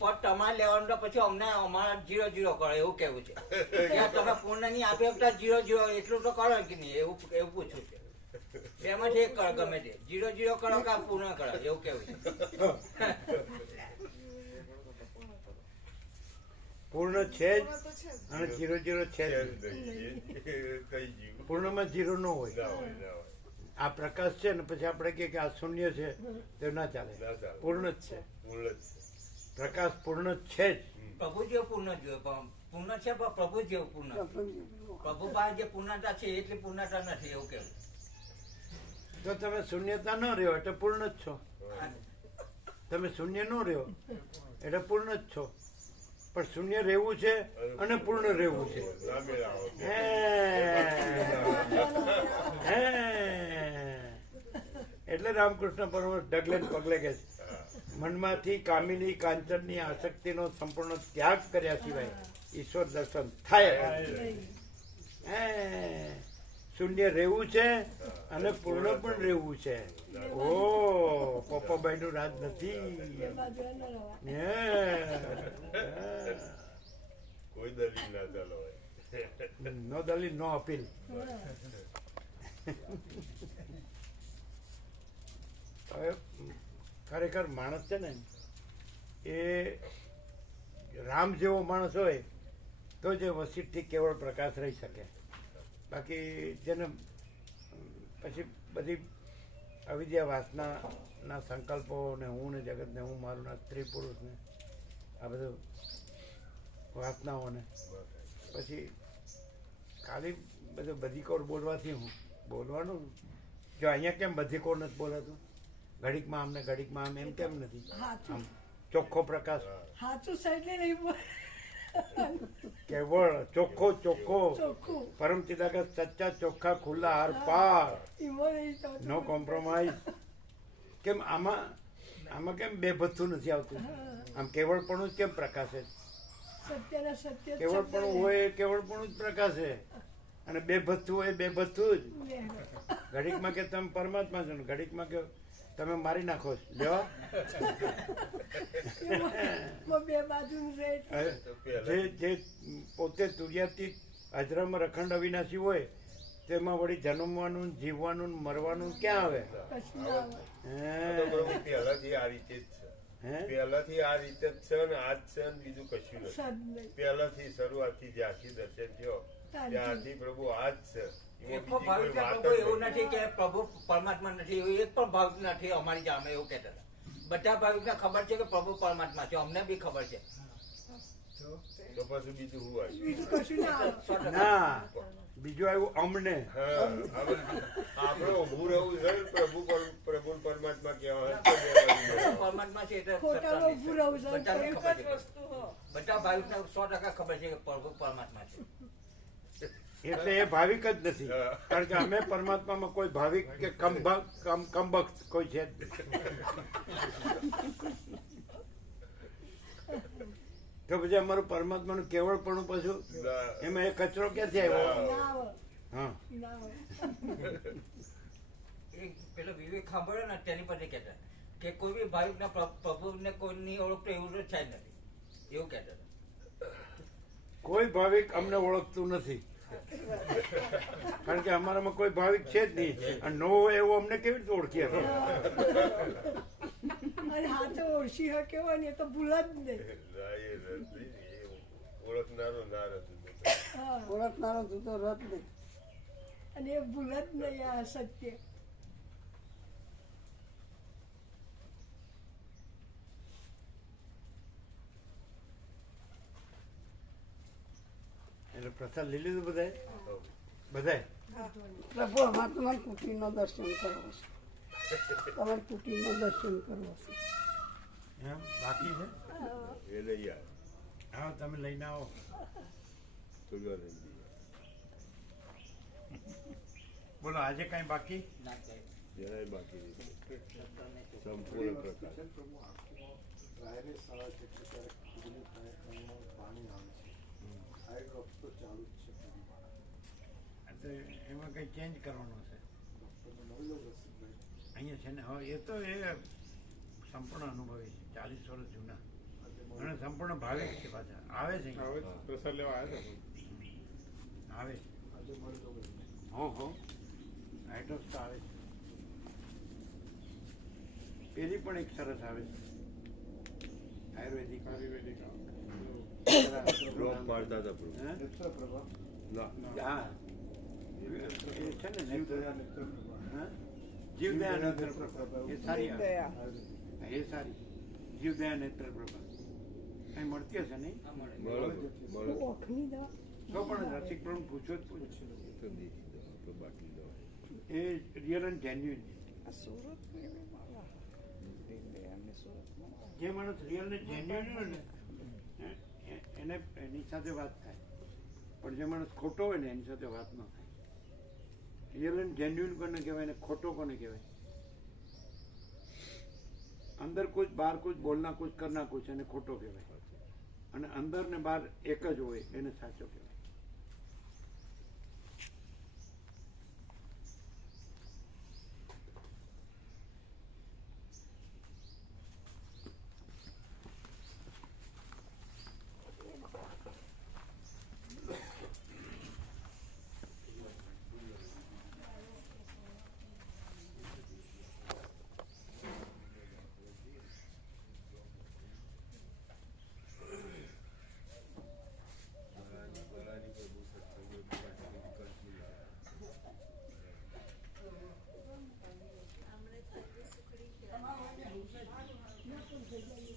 પદ તમારે લેવાનું તો પછી અમને અમારા 0-0 કરો એવું કેવું છે. તમે પૂર્ણ નહીં આપી શકતા 0-0 એટલું તો કરો કે નહીં એવું પૂછવું છે. એમાંથી એક કરો ગમે તે 0-0 કરો કે પૂર્ણ કરો એવું કેવું છે. પૂર્ણ છે જ અને 0-0 છે જ. પૂર્ણમાં 0 ન હોય. આ પ્રકાશ છે ને પછી આપણે કહીએ કે આ શૂન્ય છે તો ના ચાલે. પૂર્ણ જ છે. પ્રકાશ પૂર્ણ છે જ. પ્રભુ જેવું પૂર્ણ જોઈએ, પૂર્ણ છે પણ પ્રભુ જેવું પૂર્ણ. પ્રભુ પાસે જે પૂર્ણતા છે એટલી પૂર્ણતા નથી એવું કેવું. તો તમે શૂન્યતા ન રહ્યો એટલે પૂર્ણ જ છો. તમે શૂન્ય ન રહ્યો એટલે પૂર્ણ જ છો. પણ શૂન્ય રહેવું છે અને પૂર્ણ રહેવું છે. એટલે રામકૃષ્ણ પરમહંસ ડગલે ને પગલે કે મનમાંથી કામિની કાંચનની આસક્તિનો સંપૂર્ણ ત્યાગ કર્યા સિવાય ઈશ્વર દર્શન થાય હે શૂન્ય રહેવું છે અને પૂર્ણ પણ રહેવું છે ઓ પોપાભાઈ નું રાજ નથી કોઈ દલીલ ના ચાલો નો દલીલ નો અપીલ હવે ખરેખર માણસ છે ને એ રામ જેવો માણસ હોય તો જે વસીઠથી કેવળ પ્રકાશ રહી શકે બાકી જેને પછી બધી અવિદ્યા વાસનાના સંકલ્પો ને હું ને જગત ને હું મારું ના સ્ત્રી પુરુષ ને આ બધું વાસનાઓને પછી ખાલી બધું બધી કોર બોલવાથી હું બોલવાનું જો અહીંયા કેમ બધી કોર નથી બોલાતું ઘડીકમાં આમ ને ઘડીકમાં આમ એમ કેમ નથી આમ ચોખ્ખો પ્રકાશ સાચું સાઈડ નહીં કેવળ ચોખ્ખો ચોખ્ખો પરમ ચિદાગત સચ્ચા ચોખ્ખા ખુલ્લા આર પાર નો કોમ્પ્રોમાઇઝ કેમ આમાં કેમ બે ભથ્થું નથી આવતું આમ કેવળપણું જ કેમ પ્રકાશે કેવળપણું હોય કેવળપણું જ પ્રકાશે અને બે ભથ્થું હોય બે ભથ્થું જ ઘડીકમાં કે તમે પરમાત્મા છો ઘડીકમાં કે તમે મારી નાખો લેવા જે પોતે તુર્યાતી અજરામ અખંડ અવિનાશી હોય તેમાં વળી જન્મવાનું જીવવાનું મરવાનું ક્યાં આવે પહેલાથી આ રીતે જ છે પહેલાથી આ રીતે જ છે અને આજ છે ને બીજું કશું નથી પહેલાથી શરૂઆતથી જ્યાંથી દર્શન થયો ત્યાંથી પ્રભુ આજ છે એકો ભાવિક પ્રભુ એવું નથી કે પ્રભુ પરમાત્મા નથી એવું એક પણ ભાવિક નથી અમારી સામે એવું કહેતા હતા બધા ભાવિકને ખબર છે કે પ્રભુ પરમાત્મા છે અમને બી ખબર છે તો પછી બીજું હું આવ્યું ના બીજું આવ્યું અમને આપણે ઉભું રહેવું છે ને પ્રભુ પરમાત્મા કહેવાય પરમાત્મા છે એટલે બધા ભાવિકને 100% ખબર છે કે પ્રભુ પરમાત્મા છે એટલે એ ભાવિક જ નથી કારણ કે અમે પરમાત્મામાં કોઈ ભાવિક કે કમબખ્ત કોઈ છે તો પછી અમારું પરમાત્માનું કેવળપણું પાછું એમાં એ કચરો ક્યાંથી આવ્યો હા પેલો વિવેક સાંભળ્યો ને તેની પર કહેતા કે કોઈ બી ભાવિક ના પ્રભુને કોઈની ઓળખતો એવું તો થાય નથી એવું કહેતા કોઈ ભાવિક અમને ઓળખતું નથી કારણ કે અમારામાં કોઈ ભાવિક છે જ નહીં અને નો હોય એવું અમને કેવી રીતે ઓળખી શકે અને હાથે ઓળખી શકે હોય ને તો ભૂલ જ નહીં ઓળખનારો ના ઓળખનારો તું તો રદ નહીં અને એ ભૂલ જ નહીં આ સત્ય એટલે પ્રસાદ લઈ લીધું બધાએ બધાએ પ્રભુ અમારે તમારે કુટીરનો દર્શન કરવો છે તમારે કુટીરનો દર્શન કરવો છે એમ બાકી છે એ લઈ આવે હા તમે લઈને આવો બોલો આજે કઈ બાકી જરાય બાકી સંપૂર્ણ પ્રકાશ એમાં કઈ ચેન્જ કરવાનું છે અહીંયા છે ને હવે એ તો એ સંપૂર્ણ અનુભવી છે 40 વર્ષ જૂના અને સંપૂર્ણ ભાવિક છે પાછા આવે છે પ્રસાદ લેવા આવ્યા આવે હો આઈટમ્સ તો આવે છે પેલી પણ એક સરસ આવે છે આયુર્વેદિક ડ્રોપ મારતા હતા હા એ છે ને જીવદયા નેત્ર પ્રભા એ સારી આવે એ સારી જીવદયા નેત્ર પ્રભા કઈ મળતી હશે નહીં તો પણ રસિક પણ પૂછો જ પૂછો એ રિયલ એન્ડ જેન્યુઇન જે માણસ રિયલ ને જેન્યુઇન હોય ને એને એની સાથે વાત થાય પણ જે માણસ ખોટો હોય ને એની સાથે વાત ન થાય રિયલ એન્ડ જેન્યુઇન કોને કહેવાય ને ખોટો કોને કહેવાય અંદર કુછ બહાર કુછ બોલના કુછ કરના કુછ એને ખોટો કહેવાય, અને અંદર ને બહાર એક જ હોય એને સાચો કહેવાય. થઈ જાય